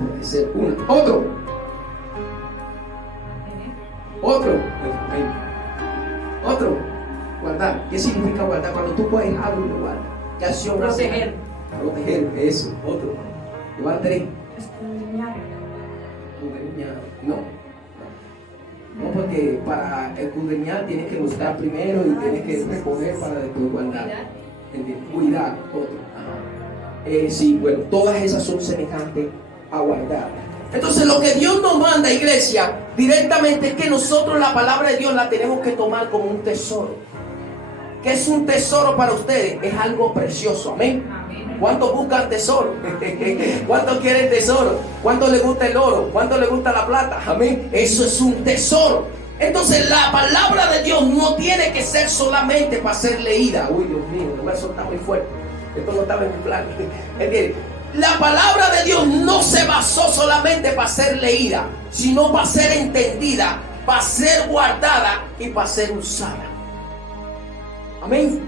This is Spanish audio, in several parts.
Obedecer. Uno. Otro. Guardar. ¿Qué significa guardar? Cuando tú puedes algo y lo guardas. ¿Qué acción? Proteger. Proteger, eso. Otro. Llevar 3. Escudriñar. No, porque para escudriñar tienes que buscar primero y tienes que recoger para después guardar. Cuidar. Otro. Sí, bueno, todas esas son semejantes a guardar. Entonces lo que Dios nos manda, iglesia, directamente es que nosotros la palabra de Dios la tenemos que tomar como un tesoro. ¿Qué es un tesoro para ustedes? Es algo precioso, amén. ¿Cuántos buscan tesoro? ¿Cuántos quieren tesoro? ¿Cuántos les gusta el oro? ¿Cuántos les gusta la plata? Amén. Eso es un tesoro. Entonces la palabra de Dios no tiene que ser solamente para ser leída. Uy, Dios mío, el verso está muy fuerte. Esto no estaba en mi plan. ¿Entiendes? La palabra de Dios no se basó solamente para ser leída, sino para ser entendida, para ser guardada y para ser usada. Amén.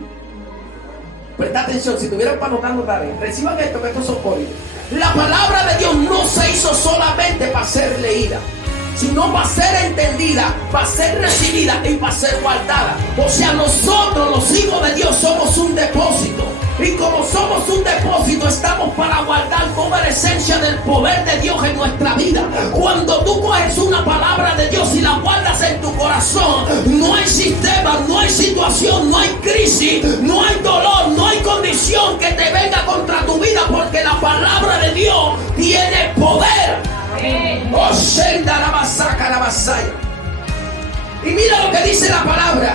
Presta atención, si tuvieran para anotar, notaré. Reciban esto, que estos son códigos. La palabra de Dios no se hizo solamente para ser leída, sino para ser entendida, para ser recibida y para ser guardada. O sea, nosotros los hijos de Dios somos un depósito. Y como somos un depósito, estamos para guardar toda la esencia del poder de Dios en nuestra vida. Cuando tú coges una palabra de Dios y la guardas en tu corazón, no hay sistema, no hay situación, no hay crisis, no hay dolor, no hay condición que te venga contra tu vida, porque la palabra de Dios tiene poder. Oh, Shenda la masaca la masaya. Y mira lo que dice la palabra.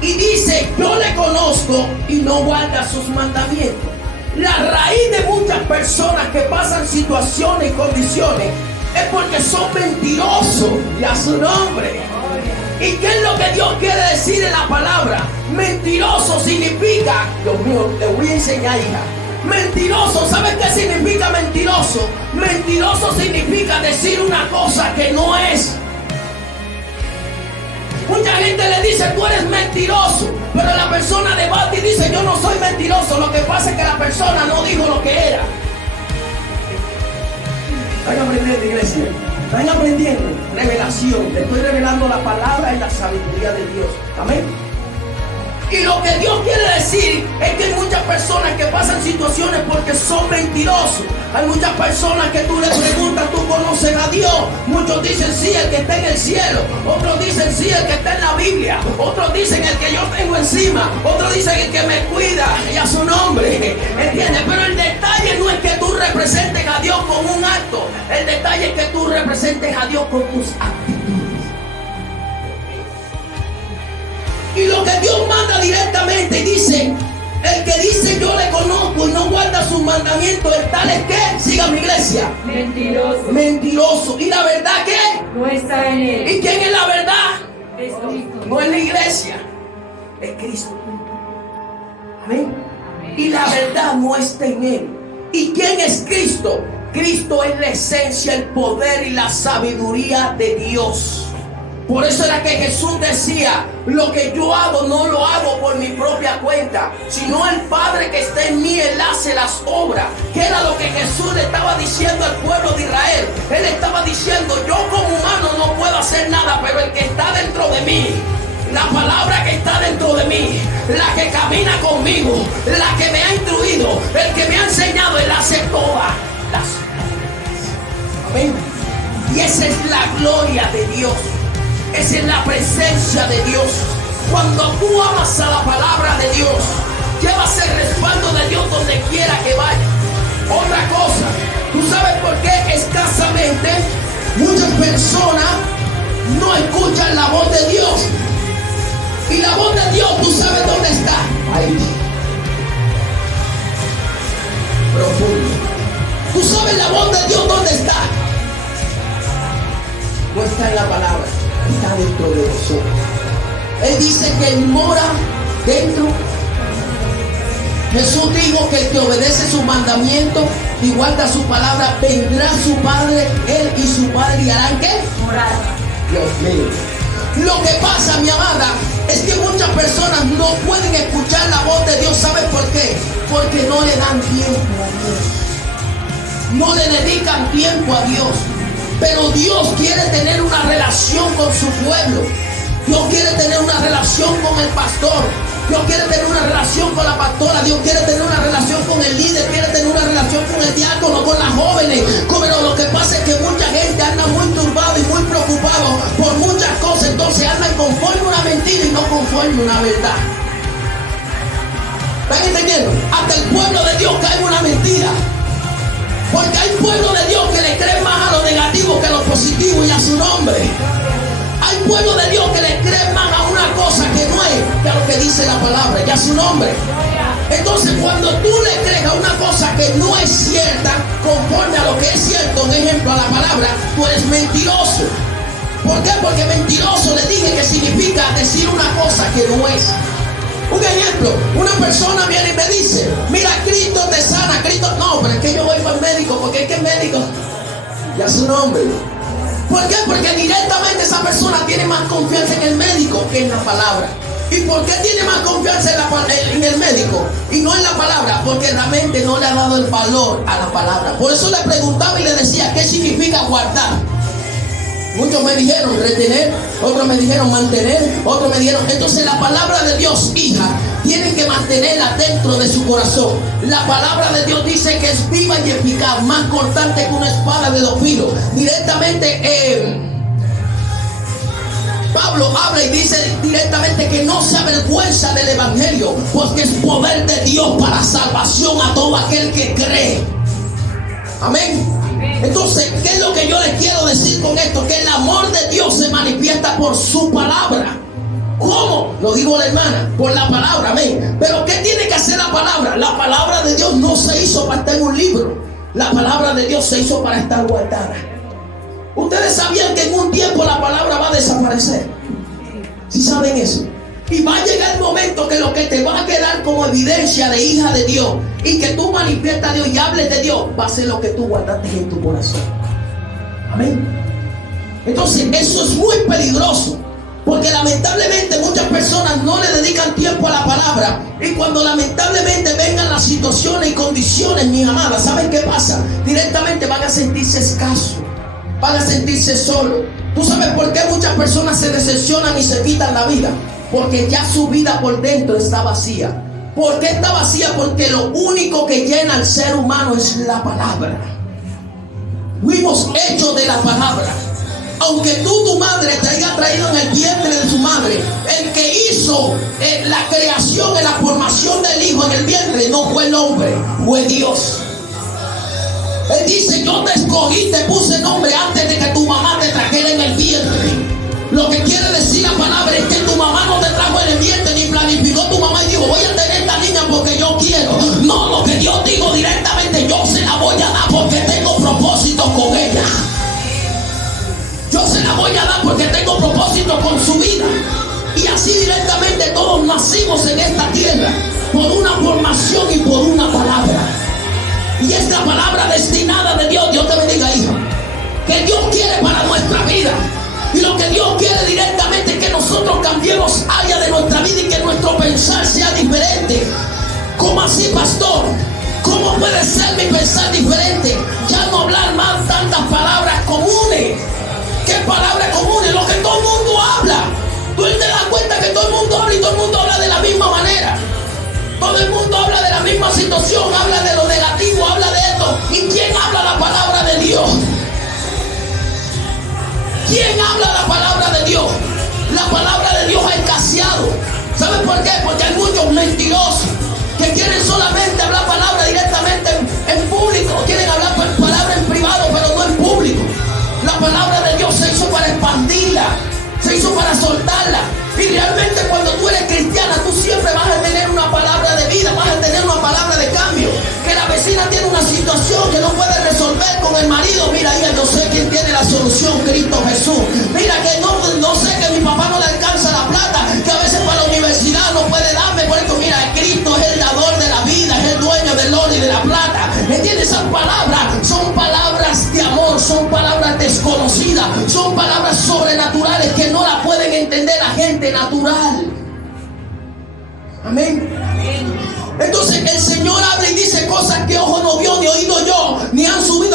Y dice: yo le conozco y no guarda sus mandamientos. La raíz de muchas personas que pasan situaciones y condiciones es porque son mentirosos. Y a su nombre. ¿Y qué es lo que Dios quiere decir en la palabra? Mentiroso significa, Dios mío, te voy a enseñar, hija. Mentiroso, ¿sabes qué significa mentiroso? Mentiroso significa decir una cosa que no es. Mucha gente le dice: tú eres mentiroso, pero la persona debate y dice: yo no soy mentiroso. Lo que pasa es que la persona no dijo lo que era. Están aprendiendo, iglesia. Están aprendiendo. Revelación. Le estoy revelando la palabra y la sabiduría de Dios. Amén. Y lo que Dios quiere decir es que hay muchas personas que pasan situaciones porque son mentirosos. Hay muchas personas que tú les preguntas: ¿tú conoces a Dios? Muchos dicen: sí, el que está en el cielo. Otros dicen: sí, el que está en la Biblia. Otros dicen: el que yo tengo encima. Otros dicen: el que me cuida, y a su nombre. ¿Entiendes? Pero el detalle no es que tú representes a Dios con un acto. El detalle es que tú representes a Dios con tus actitudes. Y lo que Dios manda directamente, y dice: el que dice yo le conozco y no guarda sus mandamientos, el tal es que, siga mi iglesia, mentiroso. Mentiroso. ¿Y la verdad qué? No está en él. ¿Y quién es la verdad? Cristo. No es la iglesia, es Cristo. Amén. Y la verdad no está en él. ¿Y quién es Cristo? Cristo es la esencia, el poder y la sabiduría de Dios. Por eso era que Jesús decía: lo que yo hago no lo hago por mi propia cuenta, sino el Padre que está en mí, Él hace las obras. Que era lo que Jesús le estaba diciendo al pueblo de Israel. Él estaba diciendo: yo como humano no puedo hacer nada, pero el que está dentro de mí, la palabra que está dentro de mí, la que camina conmigo, la que me ha instruido, el que me ha enseñado, Él hace todas las cosas. Amén. Y esa es la gloria de Dios. Esa es la presencia de Dios. Cuando tú amas a la palabra de Dios, llevas el respaldo de Dios donde quiera que vaya. Otra cosa, ¿tú sabes por qué escasamente muchas personas no escuchan la voz de Dios? Y la voz de Dios, ¿tú sabes dónde está? Ahí. Profundo. ¿Tú sabes la voz de Dios dónde está? No está en la palabra. Está dentro de nosotros. Él dice que Él mora dentro. Jesús dijo que el que obedece su mandamiento y guarda su palabra, vendrá su Padre, Él y su Padre, y harán ¿qué? Morar. Dios mío. Lo que pasa, mi amada, es que muchas personas no pueden escuchar la voz de Dios. ¿Sabes por qué? Porque no le dan tiempo a Dios. no le dedican tiempo a Dios. Pero Dios quiere tener una relación con su pueblo. Dios quiere tener una relación con el pastor. Dios quiere tener una relación con la pastora. Dios quiere tener una relación con el líder. Quiere tener una relación con el diácono, con las jóvenes. Pero lo que pasa es que mucha gente anda muy turbado y muy preocupado por muchas cosas. Entonces andan conforme a una mentira y no conforme a una verdad. ¿Están entendiendo? Hasta el pueblo de Dios cae en una mentira. Porque hay pueblo de Dios que le creen más a lo negativo que a lo positivo y a su nombre. Hay pueblo de Dios que le creen más a una cosa que no es que a lo que dice la palabra y a su nombre. Entonces cuando tú le crees a una cosa que no es cierta, conforme a lo que es cierto, un ejemplo a la palabra, tú eres mentiroso. ¿Por qué? Porque mentiroso le dije que significa decir una cosa que no es. Un ejemplo, una persona viene y me dice, mira, Cristo te sana, Cristo, no, pero es que yo voy para el médico, porque es que el médico, ya su nombre. ¿Por qué? Porque directamente esa persona tiene más confianza en el médico que en la palabra. ¿Y por qué tiene más confianza en el médico y no en la palabra? Porque la mente no le ha dado el valor a la palabra. Por eso le preguntaba y le decía, ¿qué significa guardar? Muchos me dijeron retener, otros me dijeron mantener, otros me dijeron. Entonces la palabra de Dios, hija, tienen que mantenerla dentro de su corazón. La palabra de Dios dice que es viva y eficaz, más cortante que una espada de dos filos. Directamente Pablo habla y dice directamente que no se avergüenza del evangelio, porque es poder de Dios para salvación a todo aquel que cree. Amén. Entonces, ¿qué es lo que yo les quiero decir con esto? Que el amor de Dios se manifiesta por su palabra. ¿Cómo? Lo dijo la hermana, por la palabra, amén. Pero ¿qué tiene que hacer la palabra? La palabra de Dios no se hizo para estar en un libro. La palabra de Dios se hizo para estar guardada. Ustedes sabían que en un tiempo la palabra va a desaparecer. ¿Sí saben eso? Y va a llegar el momento que lo que te va a quedar como evidencia de hija de Dios y que tú manifiestas a Dios y hables de Dios, va a ser lo que tú guardaste en tu corazón. Amén. Entonces eso es muy peligroso, porque lamentablemente muchas personas no le dedican tiempo a la palabra, y cuando lamentablemente vengan las situaciones y condiciones, mi amada, ¿saben qué pasa? Directamente van a sentirse escasos, van a sentirse solos. ¿Tú sabes por qué muchas personas se decepcionan y se quitan la vida? Porque ya su vida por dentro está vacía. ¿Por qué está vacía? Porque lo único que llena al ser humano es la palabra. Fuimos hechos de la palabra. Aunque tu madre te haya traído en el vientre de su madre, el que hizo la creación, la formación del hijo en el vientre, no fue el hombre, fue Dios. Él dice, yo te escogí, te puse nombre antes de que tu mamá te trajera en el vientre. Lo que quiere decir la palabra es que tu mamá no te trajo en el vientre ni planificó tu mamá y dijo, voy a tener esta niña porque yo quiero. No, lo que Dios dijo directamente, yo se la voy a dar porque tengo propósitos con ella. Yo se la voy a dar porque tengo propósitos con su vida. Y así directamente todos nacimos en esta tierra por una formación y por una palabra. Y esta palabra destinada de Dios, Dios te bendiga, hija, que Dios quiere para nuestra vida. Y lo que Dios quiere directamente es que nosotros cambiemos área de nuestra vida y que nuestro pensar sea diferente. ¿Cómo así, pastor? ¿Cómo puede ser mi pensar diferente? Ya no hablar más tantas palabras comunes. ¿Qué palabras comunes? Lo que todo el mundo habla. Tú te das cuenta que todo el mundo habla y todo el mundo habla de la misma manera. Todo el mundo habla de la misma situación, habla de lo negativo, habla de esto. ¿Y quién habla la palabra de Dios? ¿Quién habla la palabra de Dios? La palabra de Dios ha escaseado. ¿Saben por qué? Porque hay muchos mentirosos que quieren solamente hablar palabra directamente en público. Quieren hablar palabra en privado, pero no en público. La palabra de Dios se hizo para expandirla, se hizo para soltarla. Y realmente cuando tú eres cristiana, tú siempre vas a tener una palabra de vida, vas a tener una palabra de cambio. Que la vecina tiene una situación que no puede resolver con el marido. Mira, hija, yo sé quién tiene la solución, Cristo Jesús. Mira que no sé que mi papá no le alcanza la plata, que a veces para la universidad no puede darme. Por eso, mira, Cristo es el dador de la vida, es el dueño del oro y de la plata. ¿Entiendes? Esas palabras son palabras de amor, son palabras desconocidas, son palabras sobrenaturales que no las pueden entender la gente natural. Amén. Entonces el Señor habla y dice cosas que ojo no vio, ni oído yo, ni han subido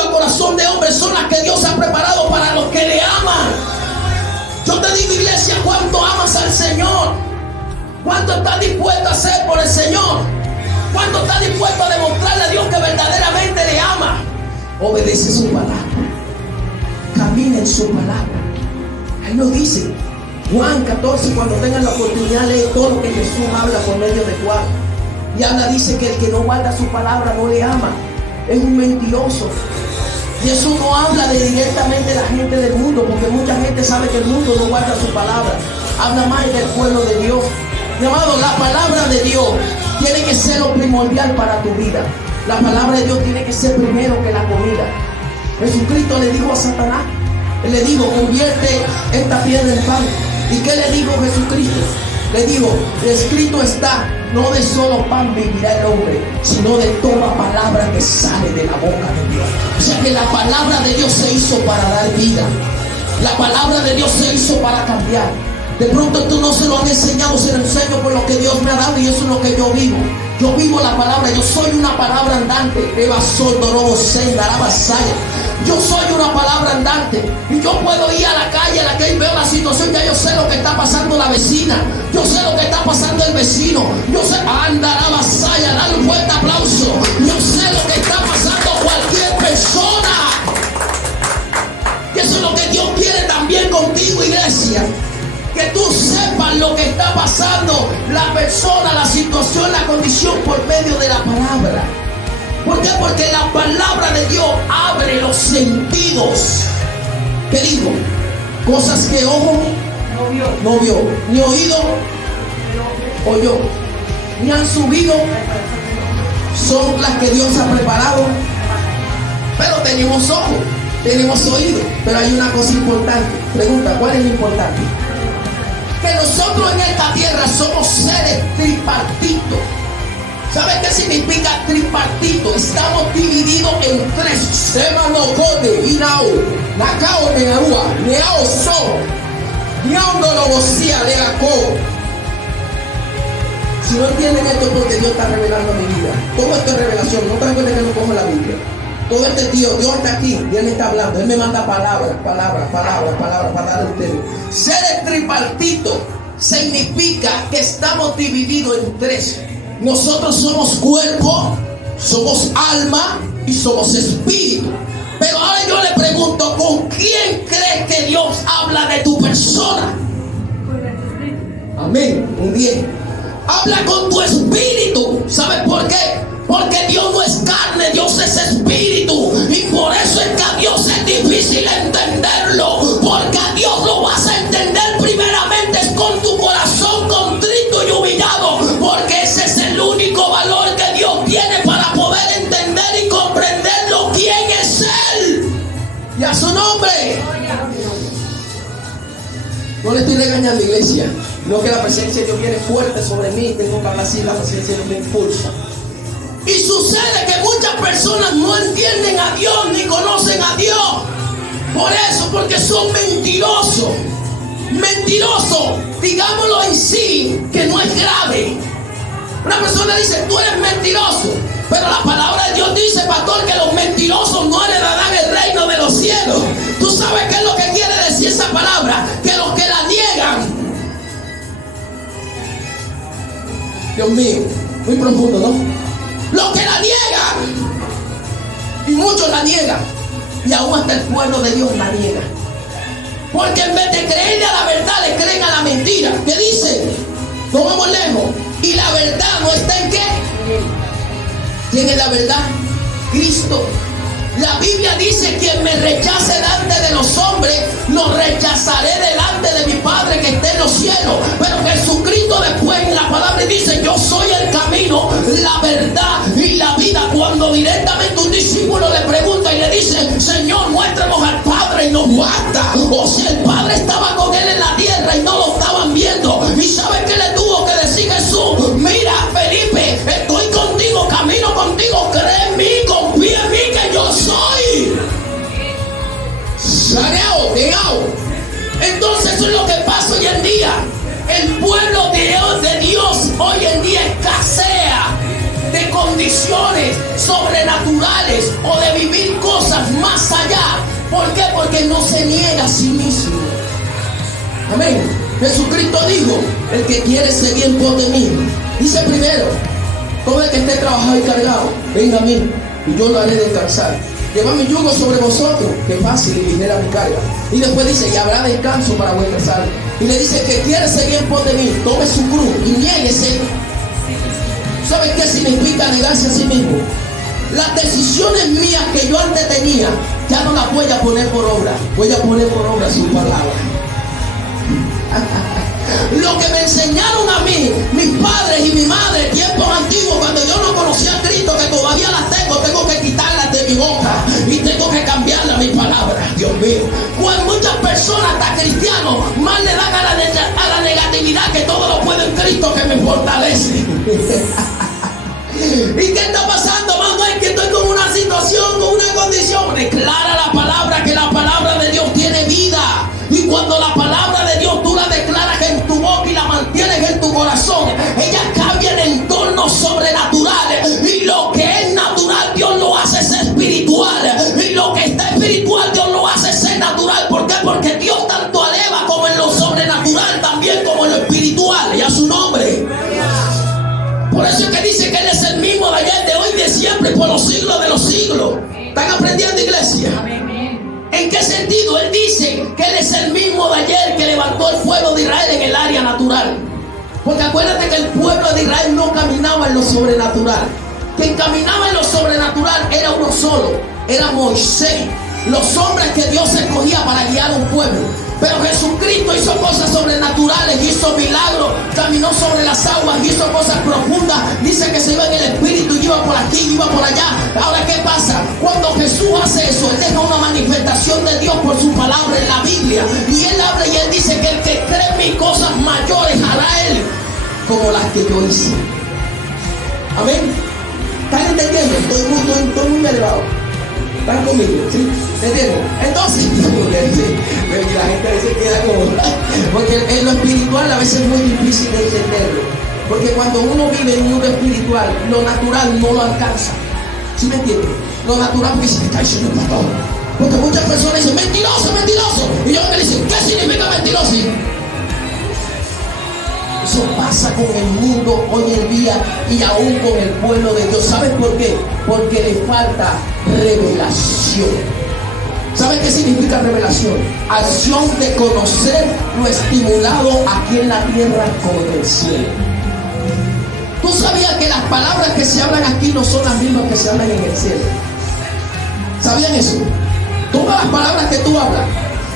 Señor? ¿Cuánto estás dispuesto a hacer por el Señor? ¿Cuánto estás dispuesto a demostrarle a Dios que verdaderamente le ama? Obedece su palabra. Camina en su palabra. Ahí lo dice. Juan 14, cuando tengan la oportunidad, lee todo lo que Jesús habla por medio de Juan. Y habla, dice que el que no guarda su palabra no le ama. Es un mentiroso. Jesús no habla directamente de la gente del mundo, porque mucha gente sabe que el mundo no guarda su palabra. Habla más del pueblo de Dios. Mi amado, la palabra de Dios tiene que ser lo primordial para tu vida. La palabra de Dios tiene que ser primero que la comida. Jesucristo le dijo a Satanás, él le dijo, convierte esta piedra en pan. ¿Y qué le dijo Jesucristo? Le dijo, escrito está, no de solo pan vivirá el hombre, sino de toda palabra que sale de la boca de Dios. O sea que la palabra de Dios se hizo para dar vida. La palabra de Dios se hizo para cambiar. De pronto tú no se lo han enseñado, se lo enseño por lo que Dios me ha dado y eso es lo que yo vivo. Yo vivo la palabra, yo soy una palabra andante. Yo soy una palabra andante. Y yo puedo ir a la calle, a la que veo la situación, ya yo sé lo que está pasando la vecina. Yo sé lo que está pasando el vecino. Yo sé, anda la vasalla, dale un fuerte aplauso. Yo sé lo que está pasando cualquier persona. Y eso es lo que Dios quiere también contigo, iglesia. Que tú sepas lo que está pasando la persona, la situación, la condición por medio de la palabra. ¿Por qué? Porque la palabra de Dios abre los sentidos. ¿Qué digo? Cosas que ojo no vio, ni oído oyó, ni han subido, son las que Dios ha preparado. Pero tenemos ojos, tenemos oído, pero hay una cosa importante. Pregunta, ¿cuál es lo importante? Que nosotros en esta tierra somos seres tripartitos. ¿Sabes qué significa tripartito? Estamos divididos en tres. Semanocode, Inao, Nakao, Neaua, Neao, So, Niándolo, Bocía, Leaco. Si no entienden esto es porque Dios está revelando mi vida. Todo esto es revelación. No te recuerdes que no cojo la Biblia. Todo este tío, Dios está aquí y Él me está hablando. Él me manda palabras para darle a ustedes. Seres tripartitos significa que estamos divididos en tres. Nosotros somos cuerpo, somos alma y somos espíritu. Pero ahora yo le pregunto, ¿con quién crees que Dios habla de tu persona? Amén. Un 10. Habla con tu espíritu. ¿Sabes por qué? Porque Dios no es carne, Dios es espíritu. Y por eso es que a Dios es difícil entenderlo. Porque a Dios lo vas a entender primeramente es con tu corazón contrito y humillado. Porque ese es el único valor que Dios tiene para poder entender y comprenderlo. ¿Quién es Él? Y a su nombre. No le estoy regañando, iglesia. No, que la presencia de Dios viene fuerte sobre mí. Tengo que hablar así, la presencia de Dios me impulsa. Y sucede que muchas personas no entienden a Dios ni conocen a Dios. Por eso, porque son mentirosos. Mentiroso, digámoslo en sí, que no es grave. Una persona dice, tú eres mentiroso. Pero la palabra de Dios dice, pastor, que los mentirosos no heredarán el reino de los cielos. ¿Tú sabes qué es lo que quiere decir esa palabra? Que los que la niegan. Dios mío, muy profundo, ¿no? Los que la niegan. Y muchos la niegan. Y aún hasta el pueblo de Dios la niega. Porque en vez de creerle a la verdad, le creen a la mentira. ¿Qué dice? No vamos lejos. Y la verdad no está en qué. ¿Quién es la verdad? Cristo. La Biblia dice, quien me rechace delante de los hombres, lo rechazaré delante de mi Padre que está en los cielos. Pero Jesucristo después en la palabra dice, yo soy el camino, la verdad y la vida. Cuando directamente un discípulo le pregunta y le dice, Señor, muéstranos al Padre, y nos basta. O si el Padre estaba con él en la tierra y no lo estaban viendo. ¿Y sabes qué le tuvo que decir Jesús? Mira, Felipe, estoy contigo, camino contigo, cree en mí, confía en mí que yo soy. Entonces eso es lo que pasa hoy en día. El pueblo de Dios hoy en día escasea de condiciones sobrenaturales o de vivir cosas más allá. ¿Por qué? Porque no se niega a sí mismo. Amén. Jesucristo dijo: el que quiere seguir en pos de mí, dice primero, todo el que esté trabajado y cargado, venga a mí y yo lo haré descansar. Llevad mi yugo sobre vosotros, que es fácil y ligera mi carga. Y después dice: y habrá descanso para vuestras almas. Y le dice: que quiere seguir en pos de mí, tome su cruz y niéguese. ¿Saben qué significa negarse a sí mismo? Las decisiones mías que yo antes tenía, ya no las voy a poner por obra. Voy a poner por obra su palabra. Lo que me enseñaron a mí, mis padres y mi madre, tiempos antiguos, cuando yo no conocía a Cristo, que todavía las tengo que quitarlas de mi boca y tengo que cambiarle a mi palabra. Dios mío, cuando muchas personas, hasta cristianos, más le dan a la negatividad que todo lo puedo en Cristo que me fortalece. ¿Y qué está pasando, mano? Es que estoy con una situación, con una condición. Declara la palabra, que la palabra de Dios tiene vida. Y cuando la palabra de Dios tú la declaras en tu boca y la mantienes en tu corazón, ella cambia en entornos sobrenaturales. Y lo que es natural, Dios lo hace ser espiritual. Y lo que está espiritual, Dios lo hace ser natural. ¿Por qué? Porque Dios tanto eleva como en lo sobrenatural, también como en lo espiritual. Y a su nombre. Por eso es que dice que Él es el mismo de ayer, de hoy, de siempre, por los siglos de los siglos. ¿Están aprendiendo, iglesia? ¿En qué sentido? Él dice que Él es el mismo de ayer que levantó el pueblo de Israel en el área natural. Porque acuérdate que el pueblo de Israel no caminaba en lo sobrenatural. Quien caminaba en lo sobrenatural era uno solo, era Moisés. Los hombres que Dios escogía para guiar un pueblo. Pero Jesucristo hizo cosas sobrenaturales, hizo milagros, caminó sobre las aguas, hizo cosas profundas. Dice que se iba en el espíritu y iba por aquí, iba por allá. Ahora, ¿qué pasa? Cuando Jesús hace eso, Él deja una manifestación de Dios por su palabra en la Biblia. Y Él habla y Él dice que el que cree en mí, cosas mayores hará Él, como las que yo hice. Amén. ¿Están entendiendo? Estoy muy elevado. ¿Están conmigo? ¿Sí? ¿Me entienden? Entonces, la gente se queda como... Porque en lo espiritual a veces es muy difícil de entenderlo. Porque cuando uno vive en un mundo espiritual, lo natural no lo alcanza. ¿Sí me entienden? Lo natural dice: ¿qué está diciendo el pastor? Porque muchas personas dicen: mentiroso, mentiroso. Y yo me dicen: ¿qué significa mentiroso? Eso pasa con el mundo hoy en día y aún con el pueblo de Dios. ¿Sabes por qué? Porque le falta revelación. ¿Sabes qué significa revelación? Acción de conocer lo estimulado aquí en la tierra como en el cielo. ¿Tú sabías que las palabras que se hablan aquí no son las mismas que se hablan en el cielo? ¿Sabían eso? Todas las palabras que tú hablas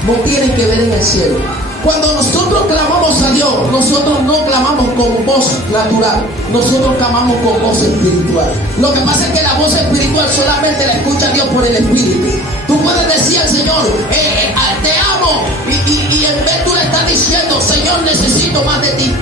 no tienen que ver en el cielo. Cuando nosotros clamamos a Dios, nosotros no clamamos con voz natural, nosotros clamamos con voz espiritual. Lo que pasa es que la voz espiritual solamente la escucha Dios por el Espíritu. Tú puedes decir al Señor: te amo, y en vez tú le estás diciendo: Señor, necesito más de ti.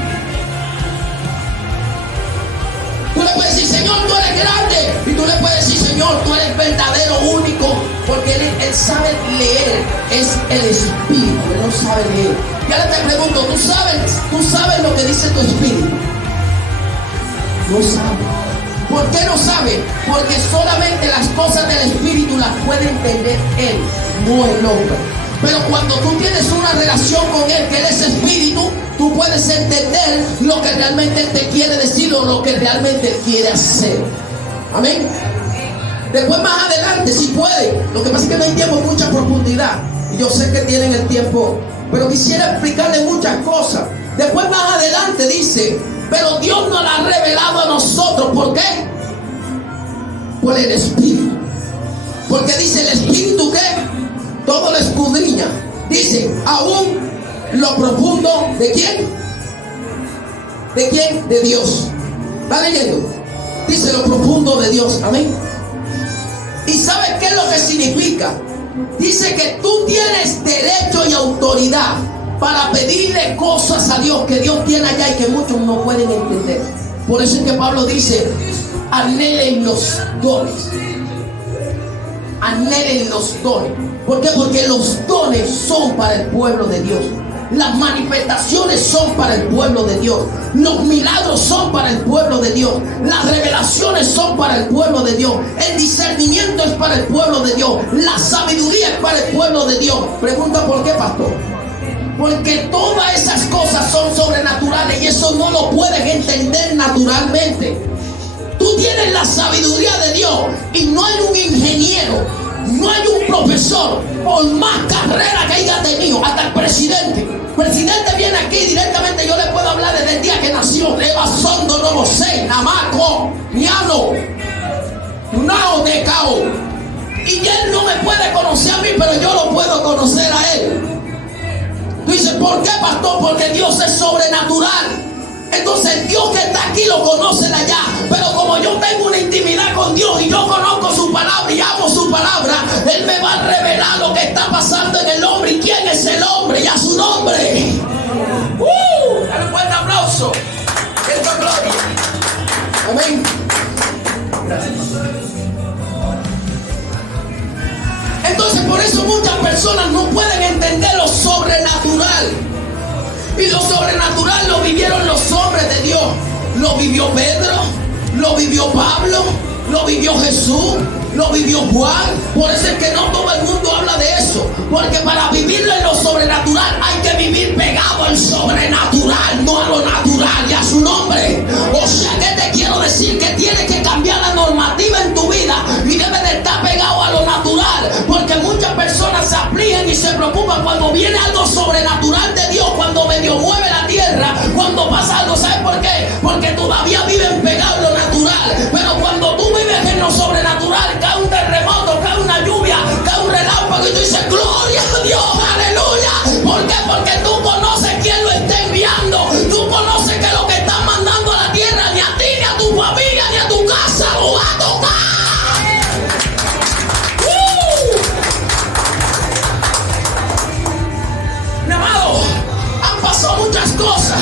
Tú le puedes decir: Señor, tú eres grande. Y tú le puedes decir: Señor, tú eres verdadero, único. Porque Él sabe leer. Es el Espíritu. Él no sabe leer. Y ahora te pregunto: ¿tú sabes lo que dice tu Espíritu? No sabe. ¿Por qué no sabe? Porque solamente las cosas del Espíritu las puede entender Él, no el hombre. Pero cuando tú tienes una relación con Él, que Él es Espíritu, tú puedes entender lo que realmente Él te quiere decir o lo que realmente Él quiere hacer. Amén. Después, más adelante, si puede. Lo que pasa es que no hay tiempo, mucha profundidad. Y yo sé que tienen el tiempo, pero quisiera explicarle muchas cosas. Después, más adelante, dice: pero Dios nos la ha revelado a nosotros. ¿Por qué? Por el Espíritu. Porque dice el Espíritu que todo lo escudriña. Dice: aún lo profundo ¿de quién? ¿De quién? De Dios. ¿Está leyendo? Dice: lo profundo de Dios. Amén. ¿Y sabes qué es lo que significa? Dice que tú tienes derecho y autoridad para pedirle cosas a Dios que Dios tiene allá y que muchos no pueden entender. Por eso es que Pablo dice: anhelen los dones. Anhelen los dones. ¿Por qué? Porque los dones son para el pueblo de Dios. Las manifestaciones son para el pueblo de Dios. Los milagros son para el pueblo de Dios. Las revelaciones son para el pueblo de Dios. El discernimiento es para el pueblo de Dios. La sabiduría es para el pueblo de Dios. Pregunta: ¿por qué, pastor? Porque todas esas cosas son sobrenaturales y eso no lo puedes entender naturalmente. Tú tienes la sabiduría de Dios y no hay un ingeniero, no hay un profesor, por más carrera que haya tenido, hasta el presidente. El presidente viene aquí directamente, yo le puedo hablar desde el día que nació. Eva Sondo, no sé, Namaco, Miano, Nao de Cao. Y él no me puede conocer a mí, pero yo lo puedo conocer a él. Tú dices, ¿por qué, pastor? Porque Dios es sobrenatural. Entonces el Dios que está aquí lo conocen allá. Pero como yo tengo una intimidad con Dios y yo conozco su palabra y amo su palabra, Él me va a revelar lo que está pasando en el hombre y quién es el hombre y a su nombre. Dale un fuerte aplauso. Esto es gloria. Amén. Gracias. Entonces por eso muchas personas no pueden entender lo sobrenatural. Y lo sobrenatural lo vivieron los hombres de Dios. Lo vivió Pedro, lo vivió Pablo, lo vivió Jesús, lo vivió Juan. Por eso es que no todo el mundo habla de eso. Porque para vivirlo en lo sobrenatural hay que vivir pegado al sobrenatural, no a lo natural y a su nombre. O sea que te quiero decir que tienes que cambiar la normativa en tu vida y debes de estar pegado a lo natural. Porque muchas personas se afligen y se preocupan cuando viene algo sobrenatural de Dios, cuando medio mueve la tierra, cuando pasa algo. ¿Sabes por qué? Porque todavía viven pegados en lo natural. Pero cuando tú vives en lo sobrenatural, cae un terremoto, cae una lluvia, cae un relámpago y tú dices, gloria a Dios, aleluya. ¿Por qué? Porque tú conoces quién lo está enviando. Tú conoces que lo que está mandando a la tierra ni a ti, ni a tu familia, ni a tu casa lo va a tocar. Mi amado, han pasado muchas cosas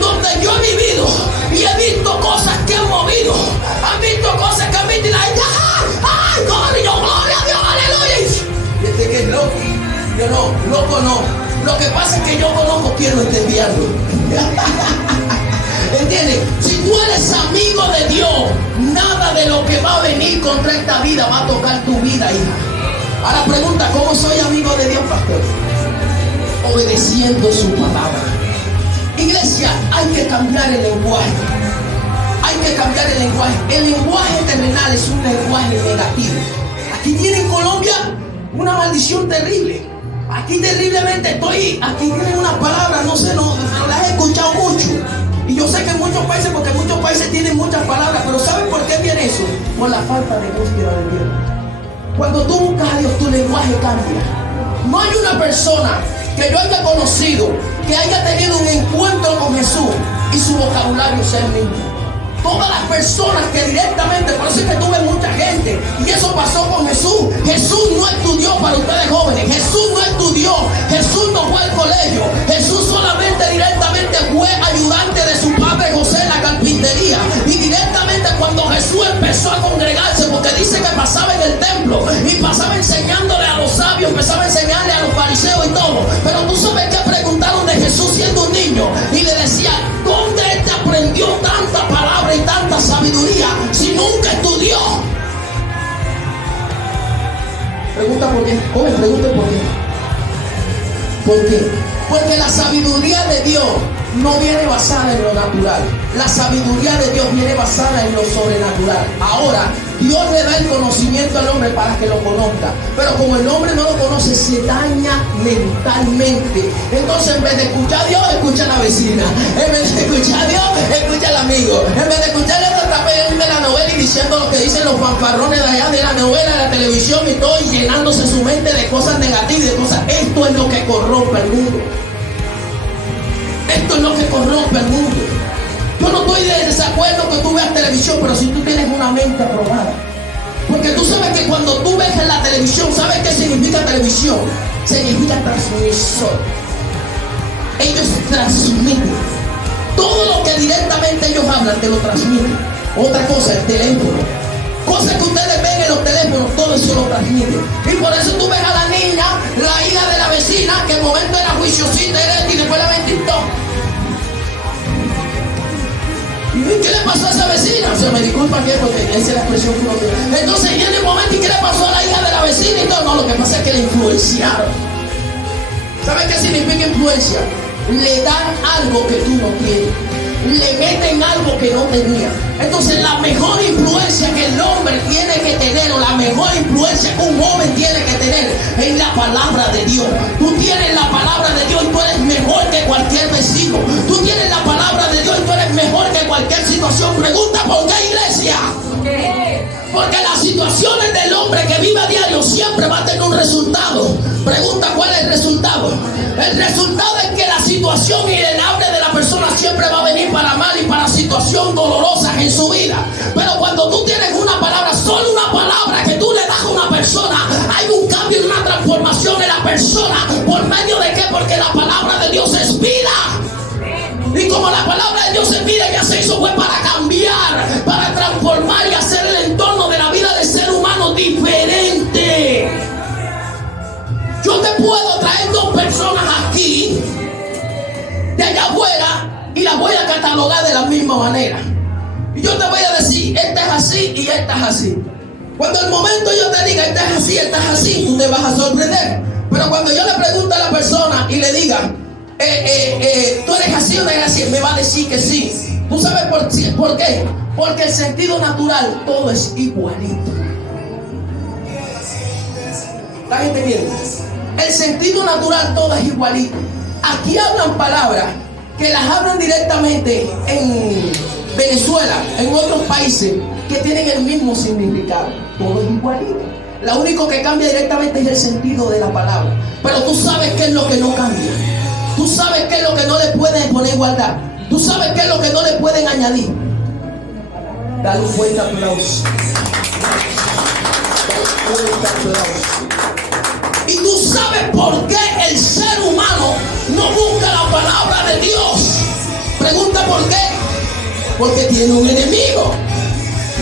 donde yo he vivido y he visto cosas que han movido. Han visto cosas que han visto y la gente, ¡ay, gloria a Dios, aleluya! Y este que es loco. Yo no, loco no. Lo que pasa es que yo conozco quién lo está enviando. ¿Entiendes? Si tú eres amigo de Dios, nada de lo que va a venir contra esta vida va a tocar tu vida, hija. Ahora pregunta, ¿cómo soy amigo de Dios, pastor? Obedeciendo su palabra. Iglesia, hay que cambiar el lenguaje. Hay que cambiar el lenguaje. El lenguaje terrenal es un lenguaje negativo. Aquí tiene en Colombia una maldición terrible. Aquí terriblemente aquí tienen una palabra, no sé, no las he escuchado mucho. Y yo sé que en muchos países, porque muchos países tienen muchas palabras, pero ¿saben por qué viene eso? Por la falta de búsqueda de Dios. Cuando tú buscas a Dios, tu lenguaje cambia. No hay una persona que yo haya conocido que haya tenido un encuentro con Jesús y su vocabulario sea el mismo. Todas las personas que directamente, por eso es que tuve mucha gente, y eso pasó con Jesús. Jesús no estudió para ustedes jóvenes, Jesús no estudió, Jesús no fue al colegio, Jesús solamente directamente fue ayudante de su padre José en la carpintería. Y directamente cuando Jesús empezó a congregarse, porque dice que pasaba en el templo y pasaba enseñándole a los sabios, empezaba a enseñarle a los fariseos y todo. Pero tú sabes que preguntaron de Jesús siendo un niño y le decían, ¿dónde te aprendió tanta palabra y tanta sabiduría si nunca estudió? Pregunta por qué. Joven, pregunte por qué. ¿Por qué? Porque la sabiduría de Dios no viene basada en lo natural. La sabiduría de Dios viene basada en lo sobrenatural. Ahora, Dios le da el conocimiento al hombre para que lo conozca. Pero como el hombre no lo conoce, se daña mentalmente. Entonces, en vez de escuchar a Dios, escucha a la vecina. En vez de escuchar a Dios, escucha al amigo. En vez de escuchar a Dios, está pegando de la novela y diciendo lo que dicen los fanfarrones de allá de la novela, de la televisión y todo, y llenándose su mente de cosas negativas y de cosas. Esto es lo que corrompe el mundo. Esto es lo que corrompe el mundo. Yo no estoy de desacuerdo que tú veas televisión, pero si tú tienes una mente aprobada. Porque tú sabes que cuando tú ves en la televisión, ¿sabes qué significa televisión? Significa transmisor. Ellos transmiten. Todo lo que directamente ellos hablan, te lo transmiten. Otra cosa, el teléfono. Cosas que ustedes ven en los teléfonos, todo eso lo transmiten. Y por eso tú ves a la niña, la hija de la vecina, que en el momento era juiciosita y después la mentistó. ¿Y qué le pasó a esa vecina? O sea, me disculpa que porque esa es la expresión que uno tiene. Entonces viene el momento y ¿qué le pasó a la hija de la vecina? Y todo, no, lo que pasa es que la influenciaron. ¿Sabes qué significa influencia? Le dan algo que tú no tienes. Le meten algo que no tenía. Entonces la mejor influencia que el hombre tiene que tener, o la mejor influencia que un joven tiene que tener, es la palabra de Dios. Tú tienes la palabra de Dios y tú eres mejor que cualquier vecino. Tú tienes la palabra de Dios y tú eres mejor que cualquier situación. Pregunta por qué, iglesia. Porque las situaciones del hombre que vive a diario siempre va a tener un resultado. Pregunta cuál es el resultado. El resultado es que la situación irreparable de la persona siempre va a venir para mal y para situaciones dolorosas en su vida. Pero cuando tú tienes una palabra, solo una palabra que tú le das a una persona, hay un cambio y una transformación en la persona. ¿Por medio de qué? Porque la palabra de Dios es vida. Y como la palabra de Dios es vida, ya se hizo fue para cambiar, para transformar y hacer el entorno de la vida del ser humano diferente. Yo te puedo traer dos personas aquí de allá afuera y las voy a catalogar de la misma manera. Y yo te voy a decir, esta es así y esta es así. Cuando el momento yo te diga, esta es así, tú te vas a sorprender. Pero cuando yo le pregunto a la persona y le diga, tú eres así o no eres así, me va a decir que sí. ¿Tú sabes por qué? Porque el sentido natural todo es igualito. ¿Estás entendiendo? El sentido natural todo es igualito. Aquí hablan palabras que las hablan directamente en Venezuela, en otros países, que tienen el mismo significado. Todo es igualito. Lo único que cambia directamente es el sentido de la palabra. Pero tú sabes qué es lo que no cambia. Tú sabes qué es lo que no le pueden poner igualdad. Tú sabes qué es lo que no le pueden añadir. Dale un fuerte aplauso. Y tú sabes por qué el ser humano no busca la palabra de Dios. Pregunta por qué. Porque tiene un enemigo.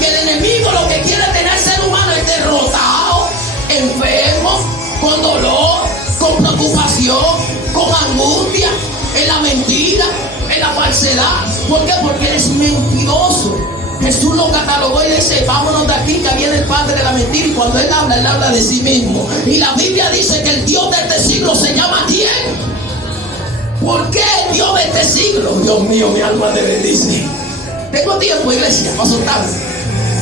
Y el enemigo lo que quiere tener el ser humano es derrotado, enfermo, con dolor, con preocupación, con angustia, en la mentira, en la falsedad. ¿Por qué? Porque eres mentiroso. Jesús lo catalogó y dice, vámonos de aquí, que viene el padre de la mentira. Y cuando él habla de sí mismo. Y la Biblia dice que el Dios de este siglo se llama ¿quién? ¿Por qué el Dios de este siglo? Dios mío, mi alma te bendice. Tengo tiempo, iglesia, para soltarme.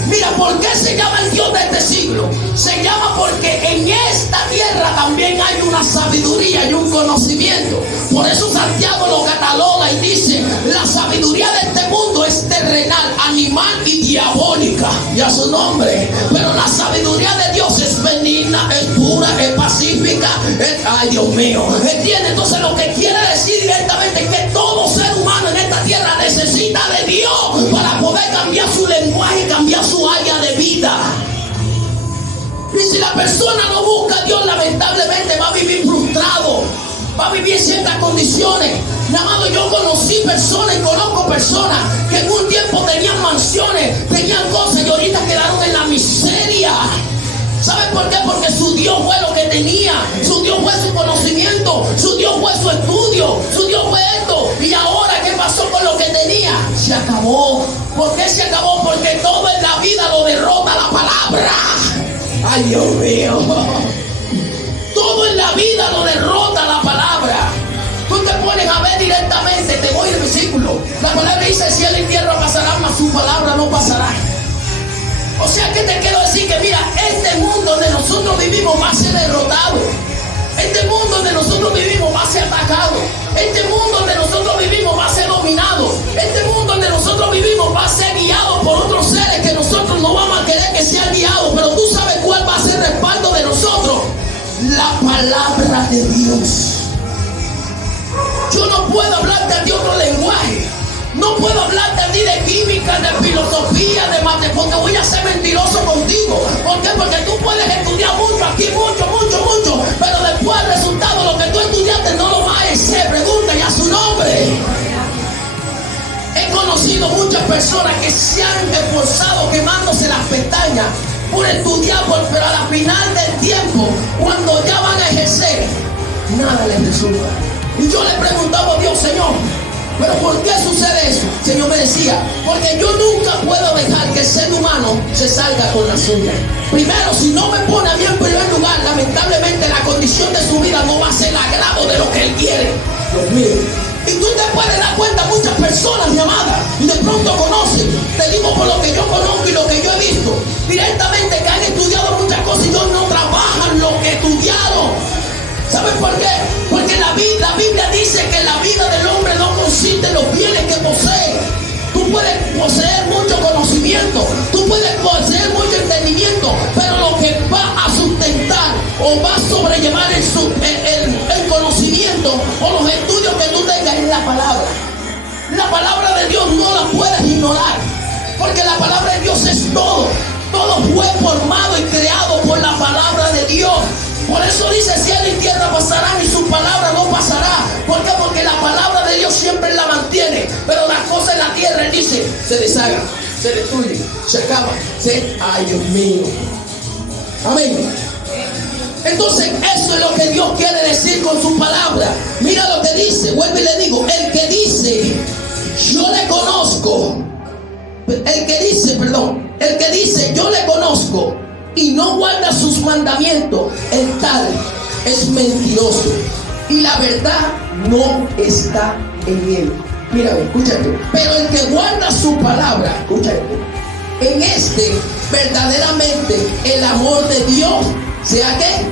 Mira, ¿por qué se llama el Dios de este siglo? Se llama porque en esta tierra también hay una sabiduría y un conocimiento. Por eso Santiago lo cataloga y dice, la sabiduría de este mundo es terrenal, animal y diabólica. Ya su nombre. Pero la sabiduría de Dios es benigna, es pura, es pacífica. Ay, Dios mío. ¿Entiendes? Entonces lo que quiere decir directamente es que todo ser humano en esta tierra necesita de Dios para poder cambiar su lenguaje y cambiar su área de vida. Y si la persona no busca a Dios, lamentablemente va a vivir frustrado, va a vivir ciertas condiciones. Mi amado, yo conocí personas y conozco personas que en un tiempo tenían mansiones, tenían cosas y ahorita quedaron en la miseria. ¿Sabes por qué? Porque su Dios fue lo que tenía, su Dios fue su conocimiento, su Dios fue su estudio, su Dios fue esto. Y ahora, ¿qué pasó con lo que tenía? Se acabó. ¿Por qué se acabó? Porque todo en la vida lo derrota la palabra. Ay, Dios mío. Todo en la vida lo derrota la palabra. Tú te pones a ver directamente, te voy al versículo. La palabra dice, cielo y tierra pasarán, mas su palabra no pasará. O sea, ¿qué te quiero decir? Que mira, este mundo donde nosotros vivimos va a ser derrotado. Este mundo donde nosotros vivimos va a ser atacado. Este mundo donde nosotros vivimos va a ser dominado. Este mundo donde nosotros vivimos va a ser guiado por otros seres que nosotros no vamos a querer que sean guiados. Pero tú sabes cuál va a ser el respaldo de nosotros. La palabra de Dios. Yo no puedo hablarte de otro lenguaje. No puedo hablarte a ti de química, de filosofía, de matemáticas, porque voy a ser mentiroso contigo. ¿Por qué? Porque tú puedes estudiar mucho aquí, mucho, pero después el resultado, lo que tú estudiaste, no lo vas a hacer. Pregúntale a su nombre. He conocido muchas personas que se han esforzado quemándose las pestañas por estudiar, pero a la final del tiempo, cuando ya van a ejercer, nada les resulta. Y yo le preguntaba a Dios, Señor, ¿pero por qué sucede eso? El Señor me decía, porque yo nunca puedo dejar que el ser humano se salga con la suya. Primero, si no me pone a mí en primer lugar, lamentablemente la condición de su vida no va a ser la agrado de lo que Él quiere. Dios mío. Y tú te puedes dar cuenta, muchas personas, mi amada, y de pronto conocen, te digo por lo que yo conozco y lo que yo he visto, directamente que han estudiado muchas cosas y ellos no trabajan lo que estudiaron. ¿Saben por qué? Porque la Biblia dice que la vida del hombre no consiste en los bienes que posee. Tú puedes poseer mucho conocimiento, tú puedes poseer mucho entendimiento, pero lo que va a sustentar o va a sobrellevar el conocimiento o los estudios que tú tengas es la palabra. La palabra de Dios no la puedes ignorar, porque la palabra de Dios es todo. Todo fue formado y creado por la palabra de Dios. Por eso dice, cielo y tierra pasarán y su palabra no pasará. ¿Por qué? Porque la palabra de Dios siempre la mantiene. Pero las cosas en la tierra, Él dice, se deshagan, se destruyen, se acaban. Ay, Dios mío. Amén. Entonces, eso es lo que Dios quiere decir con su palabra. Mira lo que dice, vuelvo y le digo, el que dice, yo le conozco. El que dice, yo le conozco y no guarda sus mandamientos, el tal es mentiroso y la verdad no está en él. Mira, escúchate. Pero el que guarda su palabra, escúchate, en este verdaderamente el amor de Dios sea ¿qué?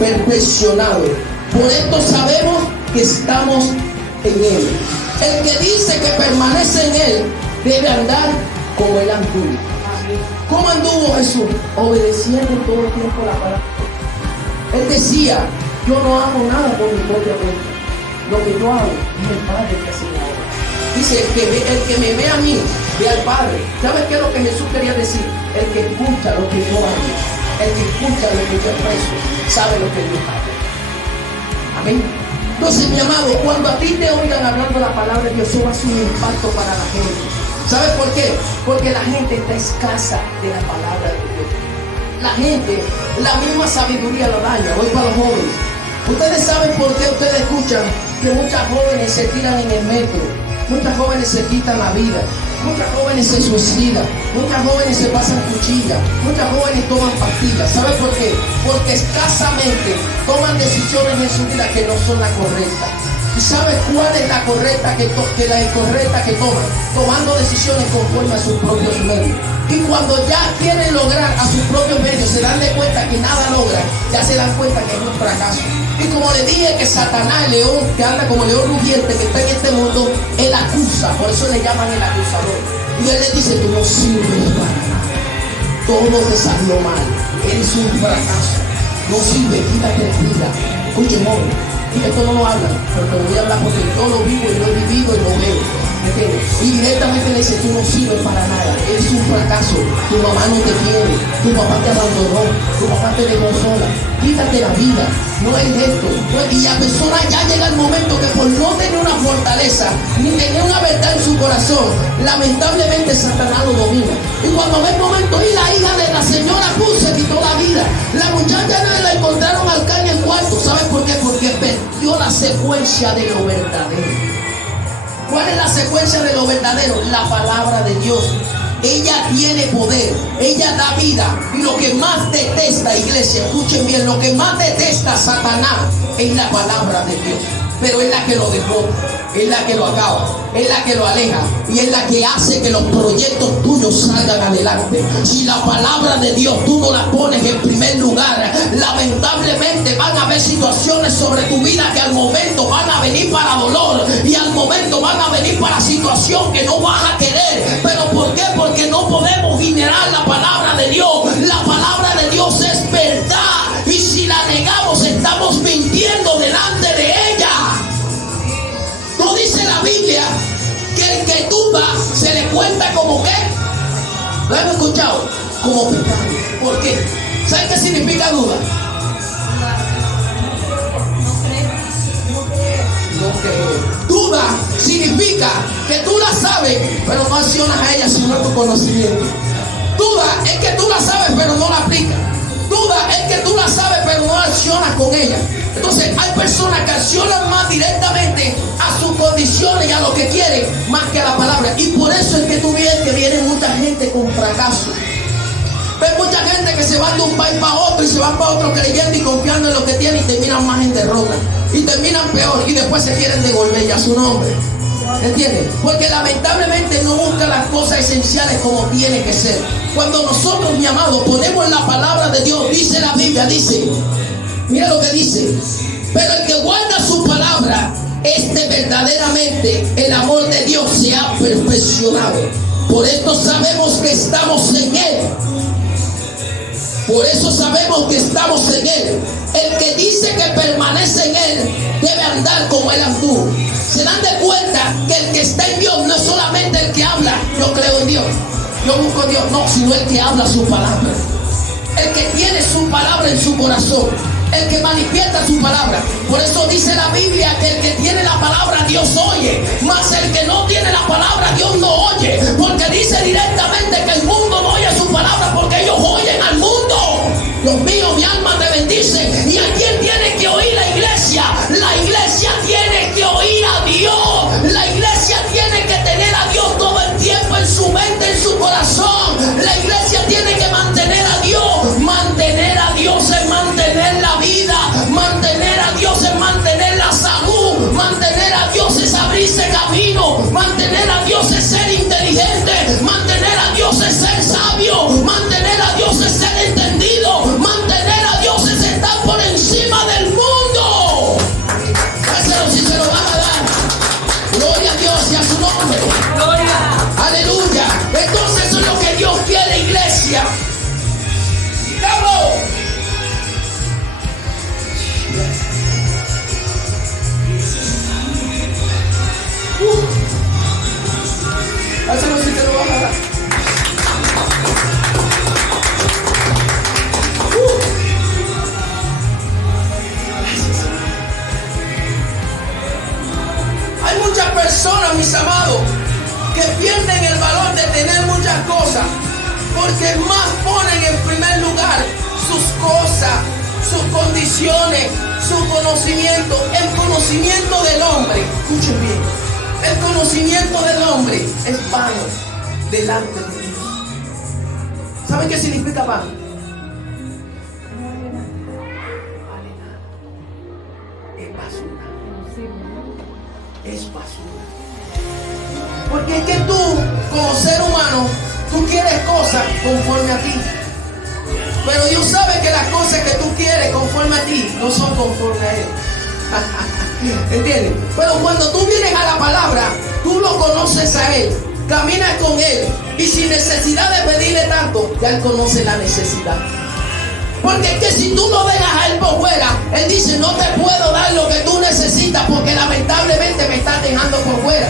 Perfeccionado. Por esto sabemos que estamos en él. El que dice que permanece en él debe andar como él anduvo. ¿Cómo anduvo Jesús? Obedeciendo todo el tiempo la palabra. Él decía, yo no hago nada por mi propia cuenta. Lo que yo hago es el Padre que hace la obra. Dice, el que me ve a mí, ve al Padre. ¿Sabes qué es lo que Jesús quería decir? El que escucha lo que yo hago, el que escucha lo que yo expreso, sabe lo que Dios hace. Amén. Entonces, mi amado, cuando a ti te oigan hablando la palabra de Dios, eso va a ser un impacto para la gente. ¿Sabes por qué? Porque la gente está escasa de la palabra de Dios. La gente, la misma sabiduría lo daña. Voy para los jóvenes. Ustedes saben por qué ustedes escuchan que muchas jóvenes se tiran en el metro. Muchas jóvenes se quitan la vida. Muchas jóvenes se suicidan. Muchas jóvenes se pasan cuchillas. Muchas jóvenes toman pastillas. ¿Sabes por qué? Porque escasamente toman decisiones en su vida que no son las correctas. ¿Y sabes cuál es la correcta que toman? Tomando decisiones conforme a sus propios medios. Y cuando ya quieren lograr a sus propios medios, se dan de cuenta que nada logran, ya se dan cuenta que es un fracaso. Y como le dije que Satanás, el león, que anda como león rugiente, que está en este mundo, él acusa, por eso le llaman el acusador. Y él le dice, tú no sirves para nada. Todo te salió mal. Eres un fracaso. No sirve, quítate de vida. Escuche, joven. Y esto no lo hablan, pero te voy a hablar porque yo lo vivo y lo he vivido y lo veo. ¿Entiendes? Y directamente le dice, tú no sirves para nada, eres un fracaso, tu mamá no te quiere, tu papá te abandonó, tu papá te dejó sola, quítate la vida, no es esto. Y la persona ya llega el momento que por no tener una fortaleza, ni tener una verdad en su corazón, lamentablemente Satanás lo domina. Y cuando ve el momento, y la hija de la señora Cruz se quitó la vida, la muchacha no la encontraron al caño en cuarto. ¿Sabes por qué? Porque perdió la secuencia de lo verdadero. ¿Cuál es la secuencia de lo verdadero? La palabra de Dios. Ella tiene poder, ella da vida. Y lo que más detesta, iglesia, escuchen bien, lo que más detesta Satanás es la palabra de Dios. Pero es la que lo derrota, es la que lo acaba, es la que lo aleja y es la que hace que los proyectos tuyos salgan adelante. Si la palabra de Dios tú no la pones en primer lugar, lamentablemente van a haber situaciones sobre tu vida que al momento van a venir para dolor y al momento van a venir para situación que no vas a querer. ¿Pero por qué? Porque no podemos ignorar la palabra de Dios. La palabra de Dios es verdad y si la negamos estamos mintiendo delante de ella. ¿No dice la Biblia que el que tumba se le cuenta como qué? ¿Lo hemos escuchado? Como pecado. ¿Por qué? ¿Saben qué significa duda? No creer. Duda significa que tú la sabes, pero no accionas a ella sino a tu conocimiento. Duda es que tú la sabes, pero no la aplicas. Duda es que tú la sabes, pero no accionas con ella. Entonces hay personas que accionan más directamente a sus condiciones y a lo que quieren, más que a la palabra. Y por eso es que tú ves que viene mucha gente con fracaso. Ves mucha gente que se va de un país para otro y se van para otro creyendo y confiando en lo que tienen y terminan más en derrota. Y terminan peor y después se quieren devolver ya su nombre. ¿Entiendes? Porque lamentablemente no buscan las cosas esenciales como tiene que ser. Cuando nosotros, mi amado, ponemos la palabra de Dios, dice la Biblia, dice, mira lo que dice, pero el que guarda su palabra, verdaderamente el amor de Dios se ha perfeccionado. Por esto sabemos que estamos en Él. Por eso sabemos que estamos en Él. El que dice que permanece en Él debe andar como Él anduvo. Se dan de cuenta que el que está en Dios no es solamente el que habla, yo creo en Dios, yo busco a Dios, no, sino el que habla su palabra. El que tiene su palabra en su corazón, el que manifiesta su palabra. Por eso dice la Biblia que el que tiene la palabra Dios oye, mas el que no tiene la palabra Dios no oye, porque dice directamente que el mundo no oye su palabra porque ellos oyen al mundo. Dios mío, mi alma te bendice. ¿Y a quién tiene que oír la iglesia? La iglesia tiene que oír a Dios. La iglesia tiene que tener a Dios todo el tiempo en su mente, en su corazón. La iglesia tiene que mantener a Dios. Mantener a Dios es mantener la vida. Mantener a Dios es mantener la salud. Mantener a Dios es abrirse camino. Mantener a Dios es ser inteligente. Mantener a Dios es ser sabio. Mantener a Dios es ser entendido. Mantener a Dios es estar por encima del mundo. Dáselo si se lo van a dar. Gloria a Dios y a su nombre. Gloria. Aleluya. Entonces eso es lo que Dios quiere, iglesia. ¡Vamos! Dáselo si te lo van a dar. Hay muchas personas, mis amados, que pierden el valor de tener muchas cosas porque más ponen en primer lugar sus cosas, sus condiciones, su conocimiento, el conocimiento del hombre. Escuchen bien, el conocimiento del hombre es vano delante de Dios. ¿Saben qué significa vano? Vale nada. Es basura. Es basura. Porque es que tú, como ser humano, tú quieres cosas conforme a ti. Pero Dios sabe que las cosas que tú quieres conforme a ti no son conforme a Él. ¿Entiendes? Pero cuando tú vienes a la palabra, tú lo conoces a Él, caminas con Él y sin necesidad de pedirle tanto, ya Él conoce la necesidad. Porque es que si tú lo dejas a Él por fuera, Él dice, no te puedo dar lo que tú necesitas porque lamentablemente me estás dejando por fuera.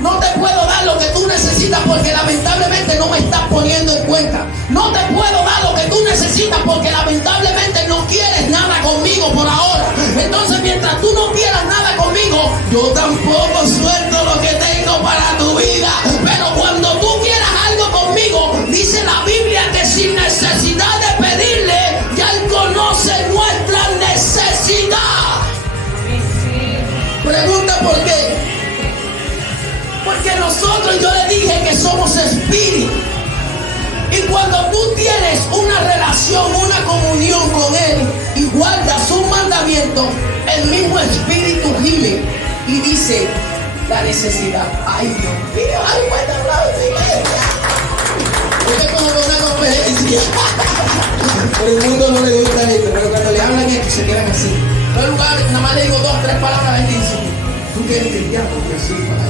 No te puedo dar lo que tú necesitas porque lamentablemente no me estás poniendo en cuenta. No te puedo dar lo que tú necesitas porque lamentablemente no quieres nada conmigo por ahora. Entonces mientras tú no quieras nada conmigo, yo tampoco suelto lo que tengo para tu vida. Pero cuando tú quieras algo conmigo, dice la Biblia que sin necesidad de pedirle, ya Él conoce nuestra necesidad. Pregunta por qué. Porque nosotros, yo le dije que somos espíritu. Y cuando tú tienes una relación, una comunión con Él y guardas un mandamiento, el mismo espíritu gime y dice la necesidad. Ay, Dios mío, ay, fuerte aplauso, iglesia. Es como una conferencia. Por el mundo no le gusta esto, pero cuando le hablan esto se quedan así. No hay lugar, nada más le digo 2, 3 palabras y dice, tú quieres cristiano, porque sí, para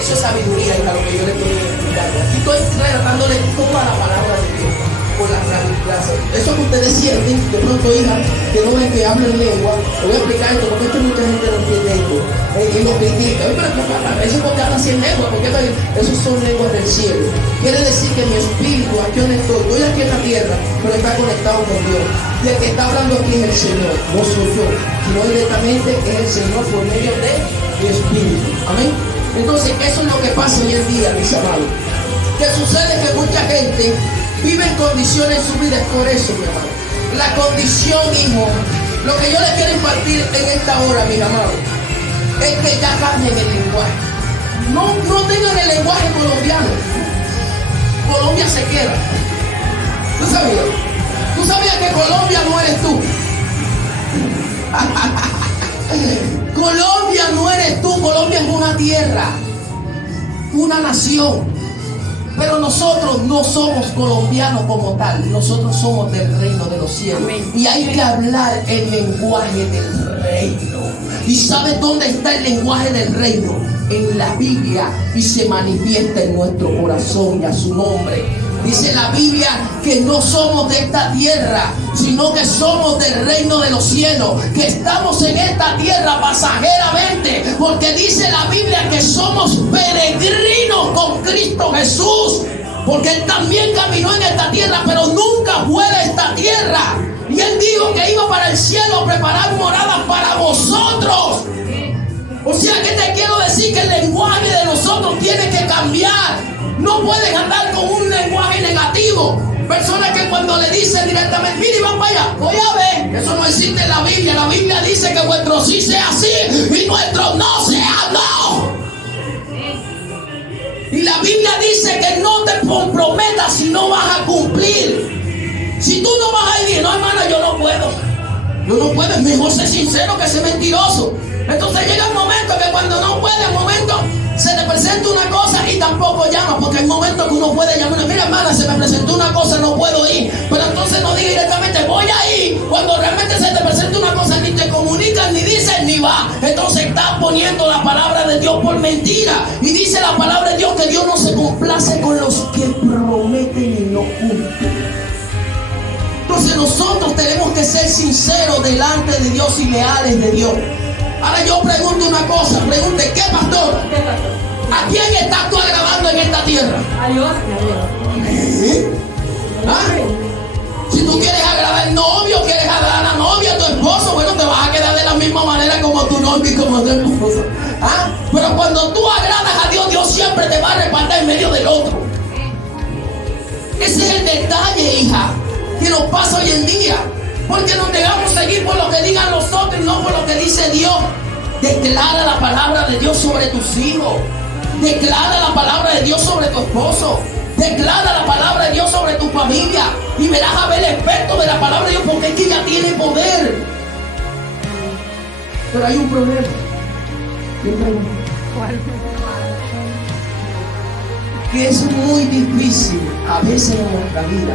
eso es sabiduría, hija, lo que yo le estoy explicando. Aquí estoy relatándole toda la palabra de Dios por las clases. Eso que ustedes sienten, de pronto, hija, que no ven que hablan lengua, le voy a explicar esto, porque es que mucha gente no entiende esto. Y lo critica. Pero eso es porque hablan 100 lenguas, porque esos son lenguas del cielo. Quiere decir que mi espíritu, aquí donde estoy aquí en la tierra, pero está conectado con Dios. Y el que está hablando aquí es el Señor, no soy yo, sino directamente es el Señor por medio de mi espíritu. Amén. Entonces eso es lo que pasa hoy en día, mis amados. Que sucede que mucha gente vive en condiciones en su vida. Es por eso, mi amado. La condición, hijo, lo que yo les quiero impartir en esta hora, mis amados, es que ya cambien el lenguaje. No tengan el lenguaje colombiano. Colombia se queda. ¿Tú sabías? ¿Tú sabías que Colombia no eres tú? Colombia no eres tú. Colombia es una tierra, una nación. Pero nosotros no somos colombianos como tal. Nosotros somos del reino de los cielos. Amén. Y hay que hablar el lenguaje del reino. ¿Y sabes dónde está el lenguaje del reino? En la Biblia, y se manifiesta en nuestro corazón y a su nombre. Dice la Biblia que no somos de esta tierra, sino que somos del reino de los cielos, que estamos en esta tierra pasajeramente, porque dice la Biblia que somos peregrinos con Cristo Jesús, porque Él también caminó en esta tierra, pero nunca fue de esta tierra. Y Él dijo que iba para el cielo a preparar moradas para vosotros. O sea que te quiero decir que el lenguaje de nosotros tiene que cambiar. No puedes andar con un lenguaje negativo. Personas que cuando le dicen directamente, mire, van para allá, voy a ver. Eso no existe en la Biblia. La Biblia dice que vuestro sí sea sí y nuestro no sea no. Y la Biblia dice que no te comprometas si no vas a cumplir. Si tú no vas a ir, no, hermana, yo no puedo. Yo no puedo, es mejor ser sincero que ser mentiroso. Entonces llega el momento que cuando no puede, el momento se te presenta una cosa y tampoco llama, porque hay momentos que uno puede llamar, mira hermana, se me presentó una cosa, no puedo ir, pero entonces no diga directamente voy a ir, cuando realmente se te presenta una cosa, ni te comunicas, ni dices, ni va. Entonces estás poniendo la palabra de Dios por mentira, y dice la palabra de Dios que Dios no se complace con los que prometen y no cumplen. Entonces nosotros tenemos que ser sinceros delante de Dios y leales de Dios. Ahora yo pregunto una cosa, pregunte, ¿qué pastor? ¿A quién estás tú agradando en esta tierra? A Dios. ¿Ah? Si tú quieres agradar al novio, quieres agradar a la novia, a tu esposo, bueno, te vas a quedar de la misma manera como tu novio y como tu esposo. ¿Ah? Pero cuando tú agradas a Dios, Dios siempre te va a respaldar en medio del otro. Ese es el detalle, hija, que nos pasa hoy en día. Porque nos dejamos seguir por lo que digan los otros y no por lo que dice Dios. Declara la palabra de Dios sobre tus hijos. Declara la palabra de Dios sobre tu esposo. Declara la palabra de Dios sobre tu familia. Y verás a ver el efecto de la palabra de Dios, porque es que ella tiene poder. Pero hay un problema. Que es muy difícil a veces en nuestra vida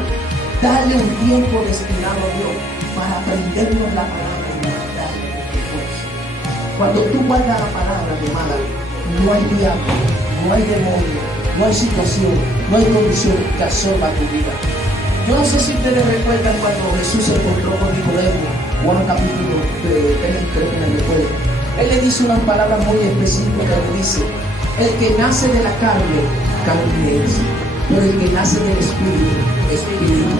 darle un tiempo destinado a Dios para aprendernos la palabra y guardarla en tu corazón. Cuando tú guardas la palabra, mi amada, no hay diablo, no hay demonio, no hay situación, no hay condición que absorba tu vida. Yo no sé si ustedes recuerdan cuando Jesús se encontró con Nicodemo, Juan capítulo 3, creo que me recuerdo. Él le dice unas palabras muy específicas, le dice, el que nace de la carne es, pero el que nace del espíritu, espíritu.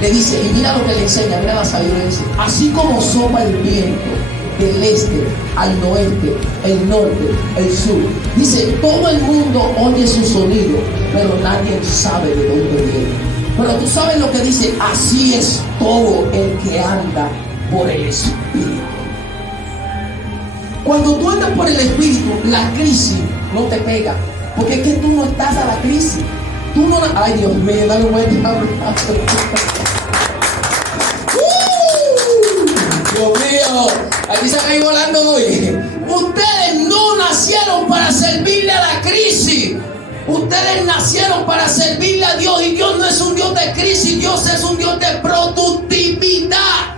Le dice, y mira lo que le enseña, mira la sabiduría, así como sopla el viento del este al oeste, el norte, el sur. Dice, todo el mundo oye su sonido, pero nadie sabe de dónde viene. Pero tú sabes lo que dice, así es todo el que anda por el espíritu. Cuando tú andas por el espíritu, la crisis no te pega, porque es que tú no estás a la crisis. Tú no la... Ay, Dios mío, dale un buen abrazo. Dios mío, aquí se van a ir volando hoy. Ustedes no nacieron para servirle a la crisis. Ustedes nacieron para servirle a Dios. Y Dios no es un Dios de crisis, Dios es un Dios de productividad.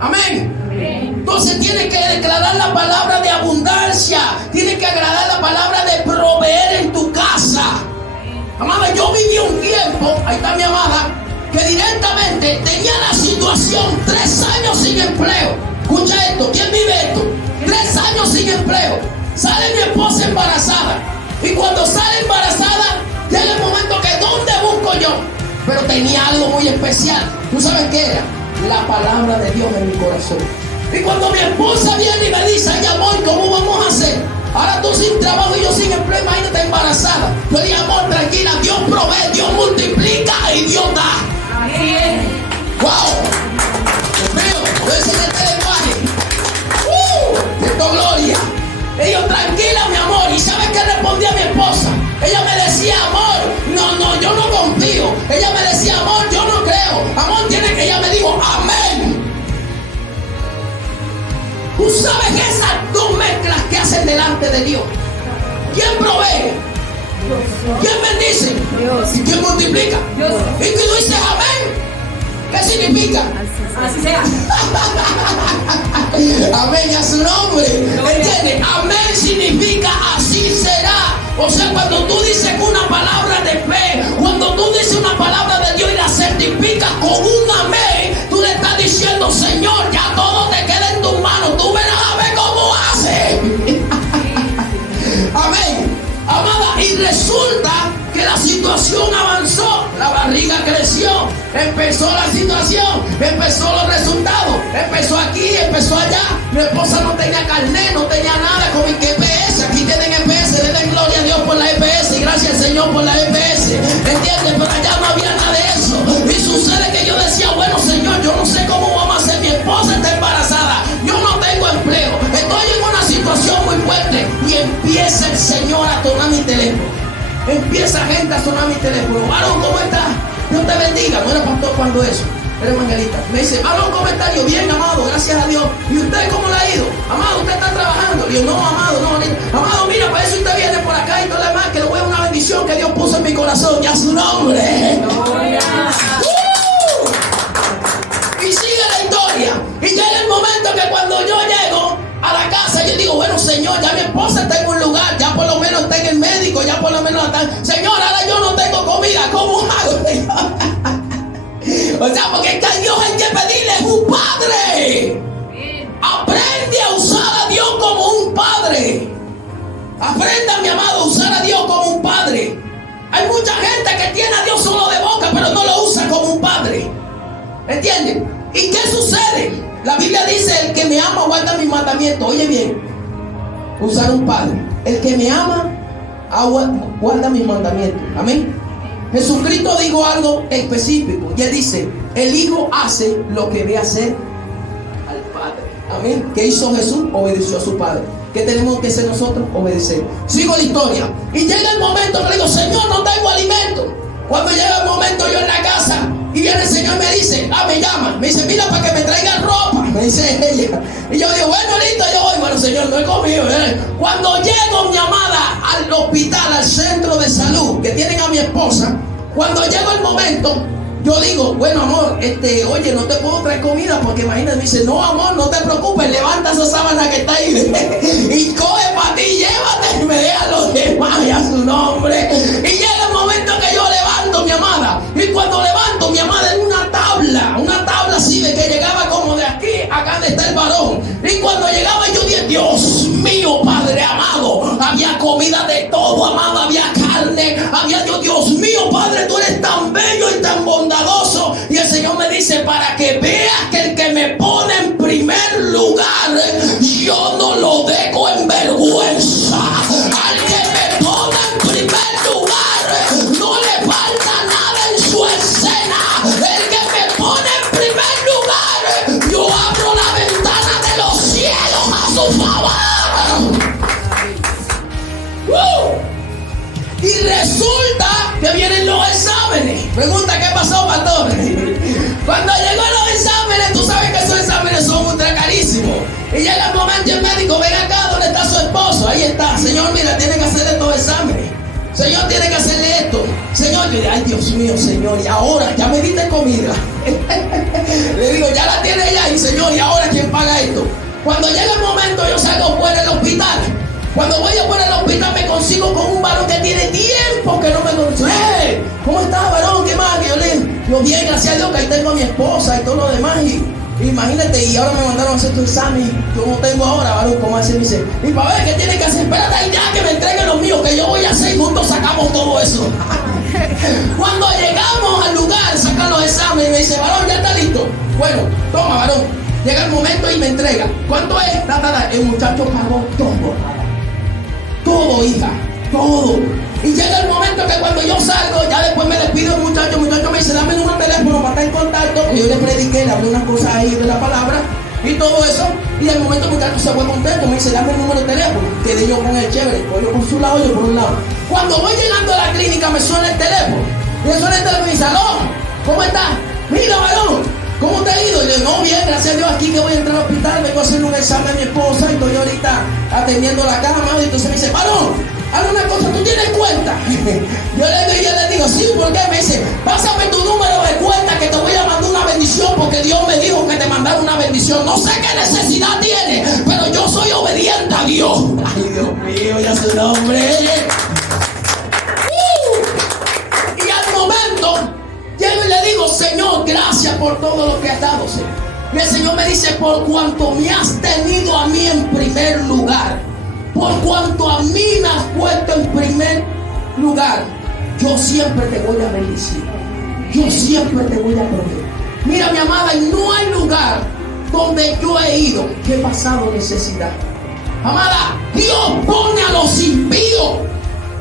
Amén. Entonces tiene que declarar la palabra de abundancia. Tiene que agradar la palabra de proveer en tu casa. Amada, yo viví un tiempo, ahí está mi amada, que directamente tenía la situación, 3 años sin empleo. Escucha esto, ¿quién vive esto? 3 años sin empleo. Sale mi esposa embarazada. Y cuando sale embarazada, llega el momento que ¿dónde busco yo? Pero tenía algo muy especial. ¿Tú sabes qué era? La palabra de Dios en mi corazón. Y cuando mi esposa viene y me dice, ay amor, ¿cómo vamos a hacer? Ahora tú sin trabajo y yo sin empleo, imagínate embarazada. Yo le digo, amor, tranquila, Dios provee, Dios multiplica y Dios da. Así es. ¡Wow! Dios mío, voy a enseñar este lenguaje. ¡Esto gloria! Y yo, tranquila, mi amor. ¿Y sabes qué respondía mi esposa? Ella me decía, amor, no de Dios. ¿Quién provee? ¿Quién bendice? Dios. ¿Y quién multiplica? Dios. Y tú dices amén. ¿Qué significa? Así sea. Amén a su nombre. ¿Entiendes? Amén significa así será. O sea, cuando tú dices una palabra de fe, cuando tú dices una palabra de Dios y la certificas con un amén, tú le estás diciendo, Señor, ya todo te queda en tus manos. Tú verás a ver cómo hace. Amén. Amada, y resulta que la situación avanzó, la barriga creció, empezó la situación, empezó los resultados, empezó aquí, empezó allá. Mi esposa no tenía carnet, no tenía nada con mi EPS. Aquí tienen EPS, denle gloria a Dios por la EPS y gracias al Señor por la EPS. ¿Entiendes? Pero allá no había nada de eso. Y sucede que yo decía, bueno, Señor, yo no sé cómo vamos a hacer. Mi esposa está embarazada, yo no tengo empleo, estoy en una situación muy fuerte. Y empieza el Señor a tomar mi teléfono. Empieza gente a sonar mi teléfono. Varón, ¿cómo estás? Dios te bendiga. No era pastor cuando eso, era evangelista. Me dice, varón, ¿cómo está? Yo, bien, amado, gracias a Dios. ¿Y usted cómo le ha ido? Amado, ¿usted está trabajando? Yo, no, amado, no. Amado, mira, para eso usted viene por acá y todo lo demás, que le voy a una bendición que Dios puso en mi corazón. Y a su nombre. Y sigue la historia. Y llega el momento que cuando yo llego a la casa, yo digo, bueno, Señor, ya mi esposa está en un lugar, ya por lo menos está en el médico, ya por lo menos está. Señor, ahora yo no tengo comida, ¿cómo hago? O sea, porque es que a Dios hay que pedirle, es un padre. Aprende a usar a Dios como un padre. Aprenda, mi amado, a usar a Dios como un padre. Hay mucha gente que tiene a Dios solo de boca, pero no lo usa como un padre. ¿Entienden? ¿Y qué sucede? La Biblia dice, el que me ama guarda mis mandamientos. Oye bien, usar un padre. El que me ama guarda mis mandamientos. Amén. Jesucristo dijo algo específico. Y él dice, el Hijo hace lo que ve hacer al Padre. Amén. ¿Qué hizo Jesús? Obedeció a su Padre. ¿Qué tenemos que hacer nosotros? Obedecer. Sigo la historia. Y llega el momento que le digo, Señor, no tengo alimento. Cuando llega el momento yo en la casa, y viene el Señor y me dice, me llama, me dice, mira, para que me traigan ropa, me dice ella. Y yo digo, bueno, listo, yo voy. Bueno, Señor, no he comido. Cuando llego, mi amada, al hospital, al centro de salud, que tienen a mi esposa, cuando llegó el momento, yo digo, bueno, amor, oye, no te puedo traer comida, porque imagínate, me dice, no, amor, no te preocupes, levanta esa sábana que está ahí, y coge para ti, llévate, y me deja a los demás, y a su nombre. Y llega el momento que yo levanto, mi amada, y cuando levanto, mi amada, en una tabla así de que llegaba como de aquí, acá donde está el varón. Y cuando llegaba yo dije, Dios mío, Padre amado, había comida de todo, amado, había carne, había Dios mío, Padre, tú eres tan bello y tan bondadoso. Y el Señor me dice, para que veas que el que me pone en primer lugar, yo no lo dejo en vergüenza. Al que me pone en primer lugar, no le falta nada en su escena. El que me pone en primer lugar, yo abro la ventana de los cielos a su favor. Y resulta que vienen los exámenes. Pregunta, ¿qué pasó, pastor? Cuando llegó los exámenes, tú sabes que esos exámenes son ultra carísimos. Y llega el momento y el médico, ven acá, ¿dónde está su esposo? Ahí está. Señor, mira, tiene que hacerle estos exámenes. Señor, tiene que hacerle esto. Señor, yo digo, ay, Dios mío, Señor, y ahora, ya me diste comida. Le digo, ya la tiene ya. Y Señor, ¿y ahora quién paga esto? Cuando llega el momento, yo salgo fuera del hospital. Cuando voy afuera del hospital me consigo con un varón que tiene tiempo que no me conoce. ¿Cómo estás, varón? ¿Qué más? Que yo le digo, bien, gracias a Dios que ahí tengo a mi esposa y todo lo demás. Y imagínate, y ahora me mandaron a hacer tu examen y yo no tengo ahora, varón, ¿cómo hace? Me dice, y para ver qué tiene que hacer, espérate ahí ya que me entreguen los míos, que yo voy a hacer y juntos sacamos todo eso. Cuando llegamos al lugar, sacan los exámenes y me dice, varón, ya está listo. Bueno, toma, varón. Llega el momento y me entrega. ¿Cuánto es? El muchacho pagó todo. Todo, hija, todo. Y llega el momento que cuando yo salgo, ya después me despido el muchacho me dice, dame el número de teléfono para estar en contacto. Y yo le prediqué, le hablé unas cosas ahí de la palabra y todo eso. Y el momento el muchacho se fue contento, me dice, dame el número de teléfono. Quedé yo con el chévere, yo por su lado, yo por un lado. Cuando voy llegando a la clínica me suena el teléfono. Y me suena el teléfono y me dice, aló, ¿cómo estás? Mira, varón, ¿cómo te ha ido? Y le digo, no, bien, gracias a Dios, aquí que voy a entrar al hospital, vengo a hacer un examen a mi esposa y estoy ahorita atendiendo la cama. Y entonces me dice, varón, haz una cosa, ¿tú tienes cuenta? Yo le digo, sí, ¿por qué? Me dice, pásame tu número de cuenta que te voy a mandar una bendición porque Dios me dijo que te mandara una bendición. No sé qué necesidad tiene, pero yo soy obediente a Dios. Ay, Dios mío, ya su nombre. Y al momento, llego y le digo, Señor, gracias por todo lo que has dado, Señor. Y el Señor me dice, por cuanto me has tenido a mí en primer lugar, por cuanto a mí me has puesto en primer lugar, yo siempre te voy a bendecir. Yo siempre te voy a proveer. Mira, mi amada, y no hay lugar donde yo he ido que he pasado necesidad. Amada, Dios pone a los impíos.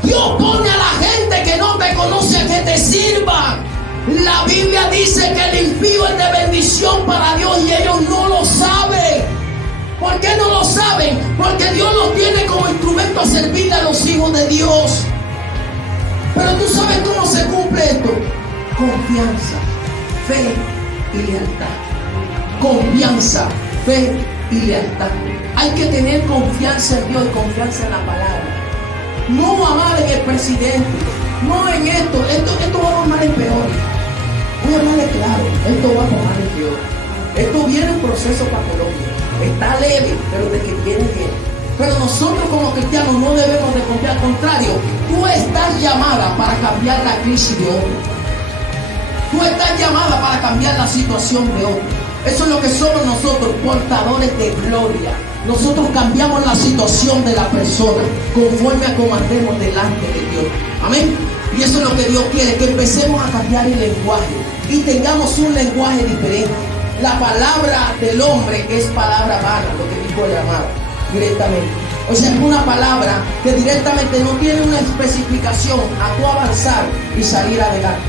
Dios pone a la gente que no te conoce a que te sirva. La Biblia dice que el impío es de bendición para Dios y ellos no lo saben. ¿Por qué no lo saben? Porque Dios los tiene como instrumento a servirle a los hijos de Dios. Pero tú sabes cómo se cumple esto. Confianza, fe y lealtad. Confianza, fe y lealtad. Hay que tener confianza en Dios y confianza en la palabra. No amar en el presidente, no en esto va a tomar el peor. Voy a hablarle claro, esto va a tomar el peor. Esto viene en proceso para Colombia. Está leve, pero de que viene bien. Pero nosotros como cristianos no debemos de confiar. Al contrario, tú estás llamada para cambiar la crisis de otro. Tú estás llamada para cambiar la situación de otro. Eso es lo que somos nosotros, portadores de gloria. Nosotros cambiamos la situación de la persona conforme a cómo andemos delante de Dios. Amén. Y eso es lo que Dios quiere, que empecemos a cambiar el lenguaje y tengamos un lenguaje diferente. La palabra del hombre es palabra vana, lo que dijo el amado, directamente. O sea, es una palabra que directamente no tiene una especificación a tu avanzar y salir adelante.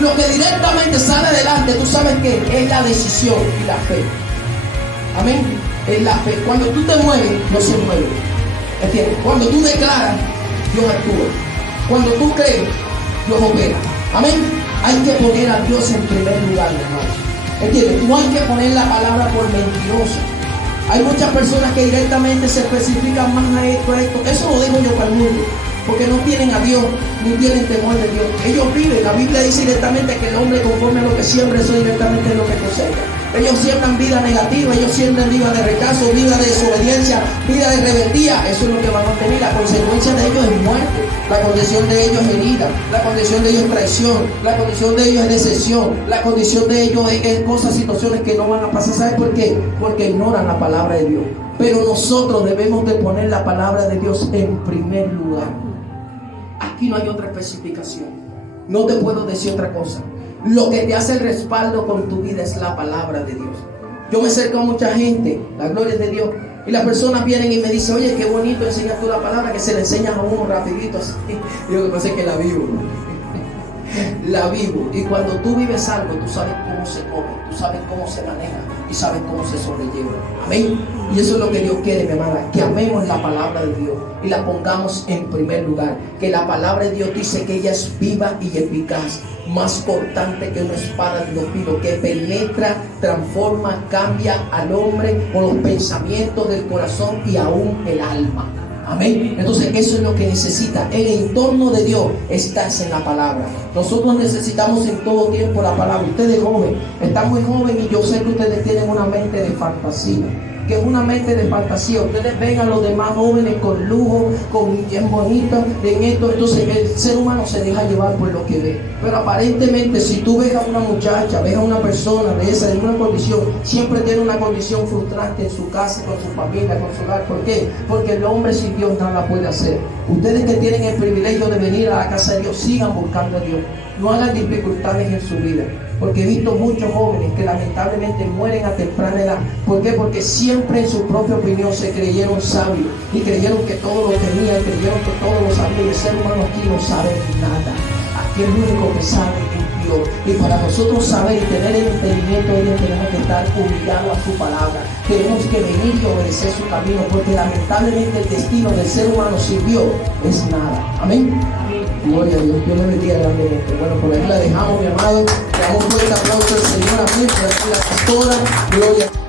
Lo que directamente sale adelante, tú sabes que es la decisión y la fe. Amén. Es la fe. Cuando tú te mueves, Dios se mueve. ¿Entiendes? Cuando tú declaras, Dios actúa. Cuando tú crees, Dios opera. Amén. Hay que poner a Dios en primer lugar, hermano. ¿Entiendes? No hay que poner la palabra por mentirosa. Hay muchas personas que directamente se especifican más a esto, a esto. Eso lo digo yo para el mundo. Porque no tienen a Dios, ni tienen temor de Dios. Ellos viven, la Biblia dice directamente que el hombre conforme a lo que siembra, eso directamente es lo que cosecha. Ellos siembran vida negativa, ellos siembran vida de rechazo, vida de desobediencia, vida de rebeldía. Eso es lo que van a tener. La consecuencia de ellos es muerte, la condición de ellos es herida, la condición de ellos es traición, la condición de ellos es decepción, la condición de ellos es cosas, situaciones que no van a pasar. ¿Sabes por qué? Porque ignoran la palabra de Dios. Pero nosotros debemos de poner la palabra de Dios en primer lugar. Aquí no hay otra especificación. No te puedo decir otra cosa. Lo que te hace el respaldo con tu vida es la palabra de Dios. Yo me acerco a mucha gente, la gloria es de Dios, y las personas vienen y me dicen, oye, qué bonito enseñas tú la palabra, que se le enseñas a uno rapidito así. Y lo que pasa es que la vivo. La vivo. Y cuando tú vives algo, tú sabes cómo se come, tú sabes cómo se maneja y sabes cómo se sobrelleva. Amén. Y eso es lo que Dios quiere, mi amada, que amemos la palabra de Dios y la pongamos en primer lugar. Que la palabra de Dios dice que ella es viva y eficaz, más cortante que una espada de dos filos, que penetra, transforma, cambia al hombre con los pensamientos del corazón y aún el alma. Amén. Entonces eso es lo que necesita. El entorno de Dios está en la palabra. Nosotros necesitamos en todo tiempo la palabra. Ustedes jóvenes, están muy jóvenes y yo sé que ustedes tienen una mente de fantasía. Que es una mente de fantasía. Ustedes ven a los demás jóvenes con lujo, con bien bonito, en esto. Entonces el ser humano se deja llevar por lo que ve. Pero aparentemente si tú ves a una muchacha, ves a una persona de esa, en una condición, siempre tiene una condición frustrante en su casa, con su familia, con su hogar. ¿Por qué? Porque el hombre sin Dios nada puede hacer. Ustedes que tienen el privilegio de venir a la casa de Dios, sigan buscando a Dios. No hagan dificultades en su vida. Porque he visto muchos jóvenes que lamentablemente mueren a temprana edad. ¿Por qué? Porque siempre en su propia opinión se creyeron sabios y creyeron que todo lo tenían, creyeron que todo lo sabían. El ser humano aquí no sabe nada. Aquí el único que sabe es Dios. Y para nosotros saber y tener el entendimiento de Dios, tenemos que estar humillados a su palabra. Tenemos que venir y obedecer su camino, porque lamentablemente el destino del ser humano sin Dios es nada. Amén. Gloria a Dios. Dios me bendiga grandemente. Bueno, por ahí la dejamos, mi amado. Le damos un fuerte aplauso al Señor. Amén. Por aquí la pastora. Gloria.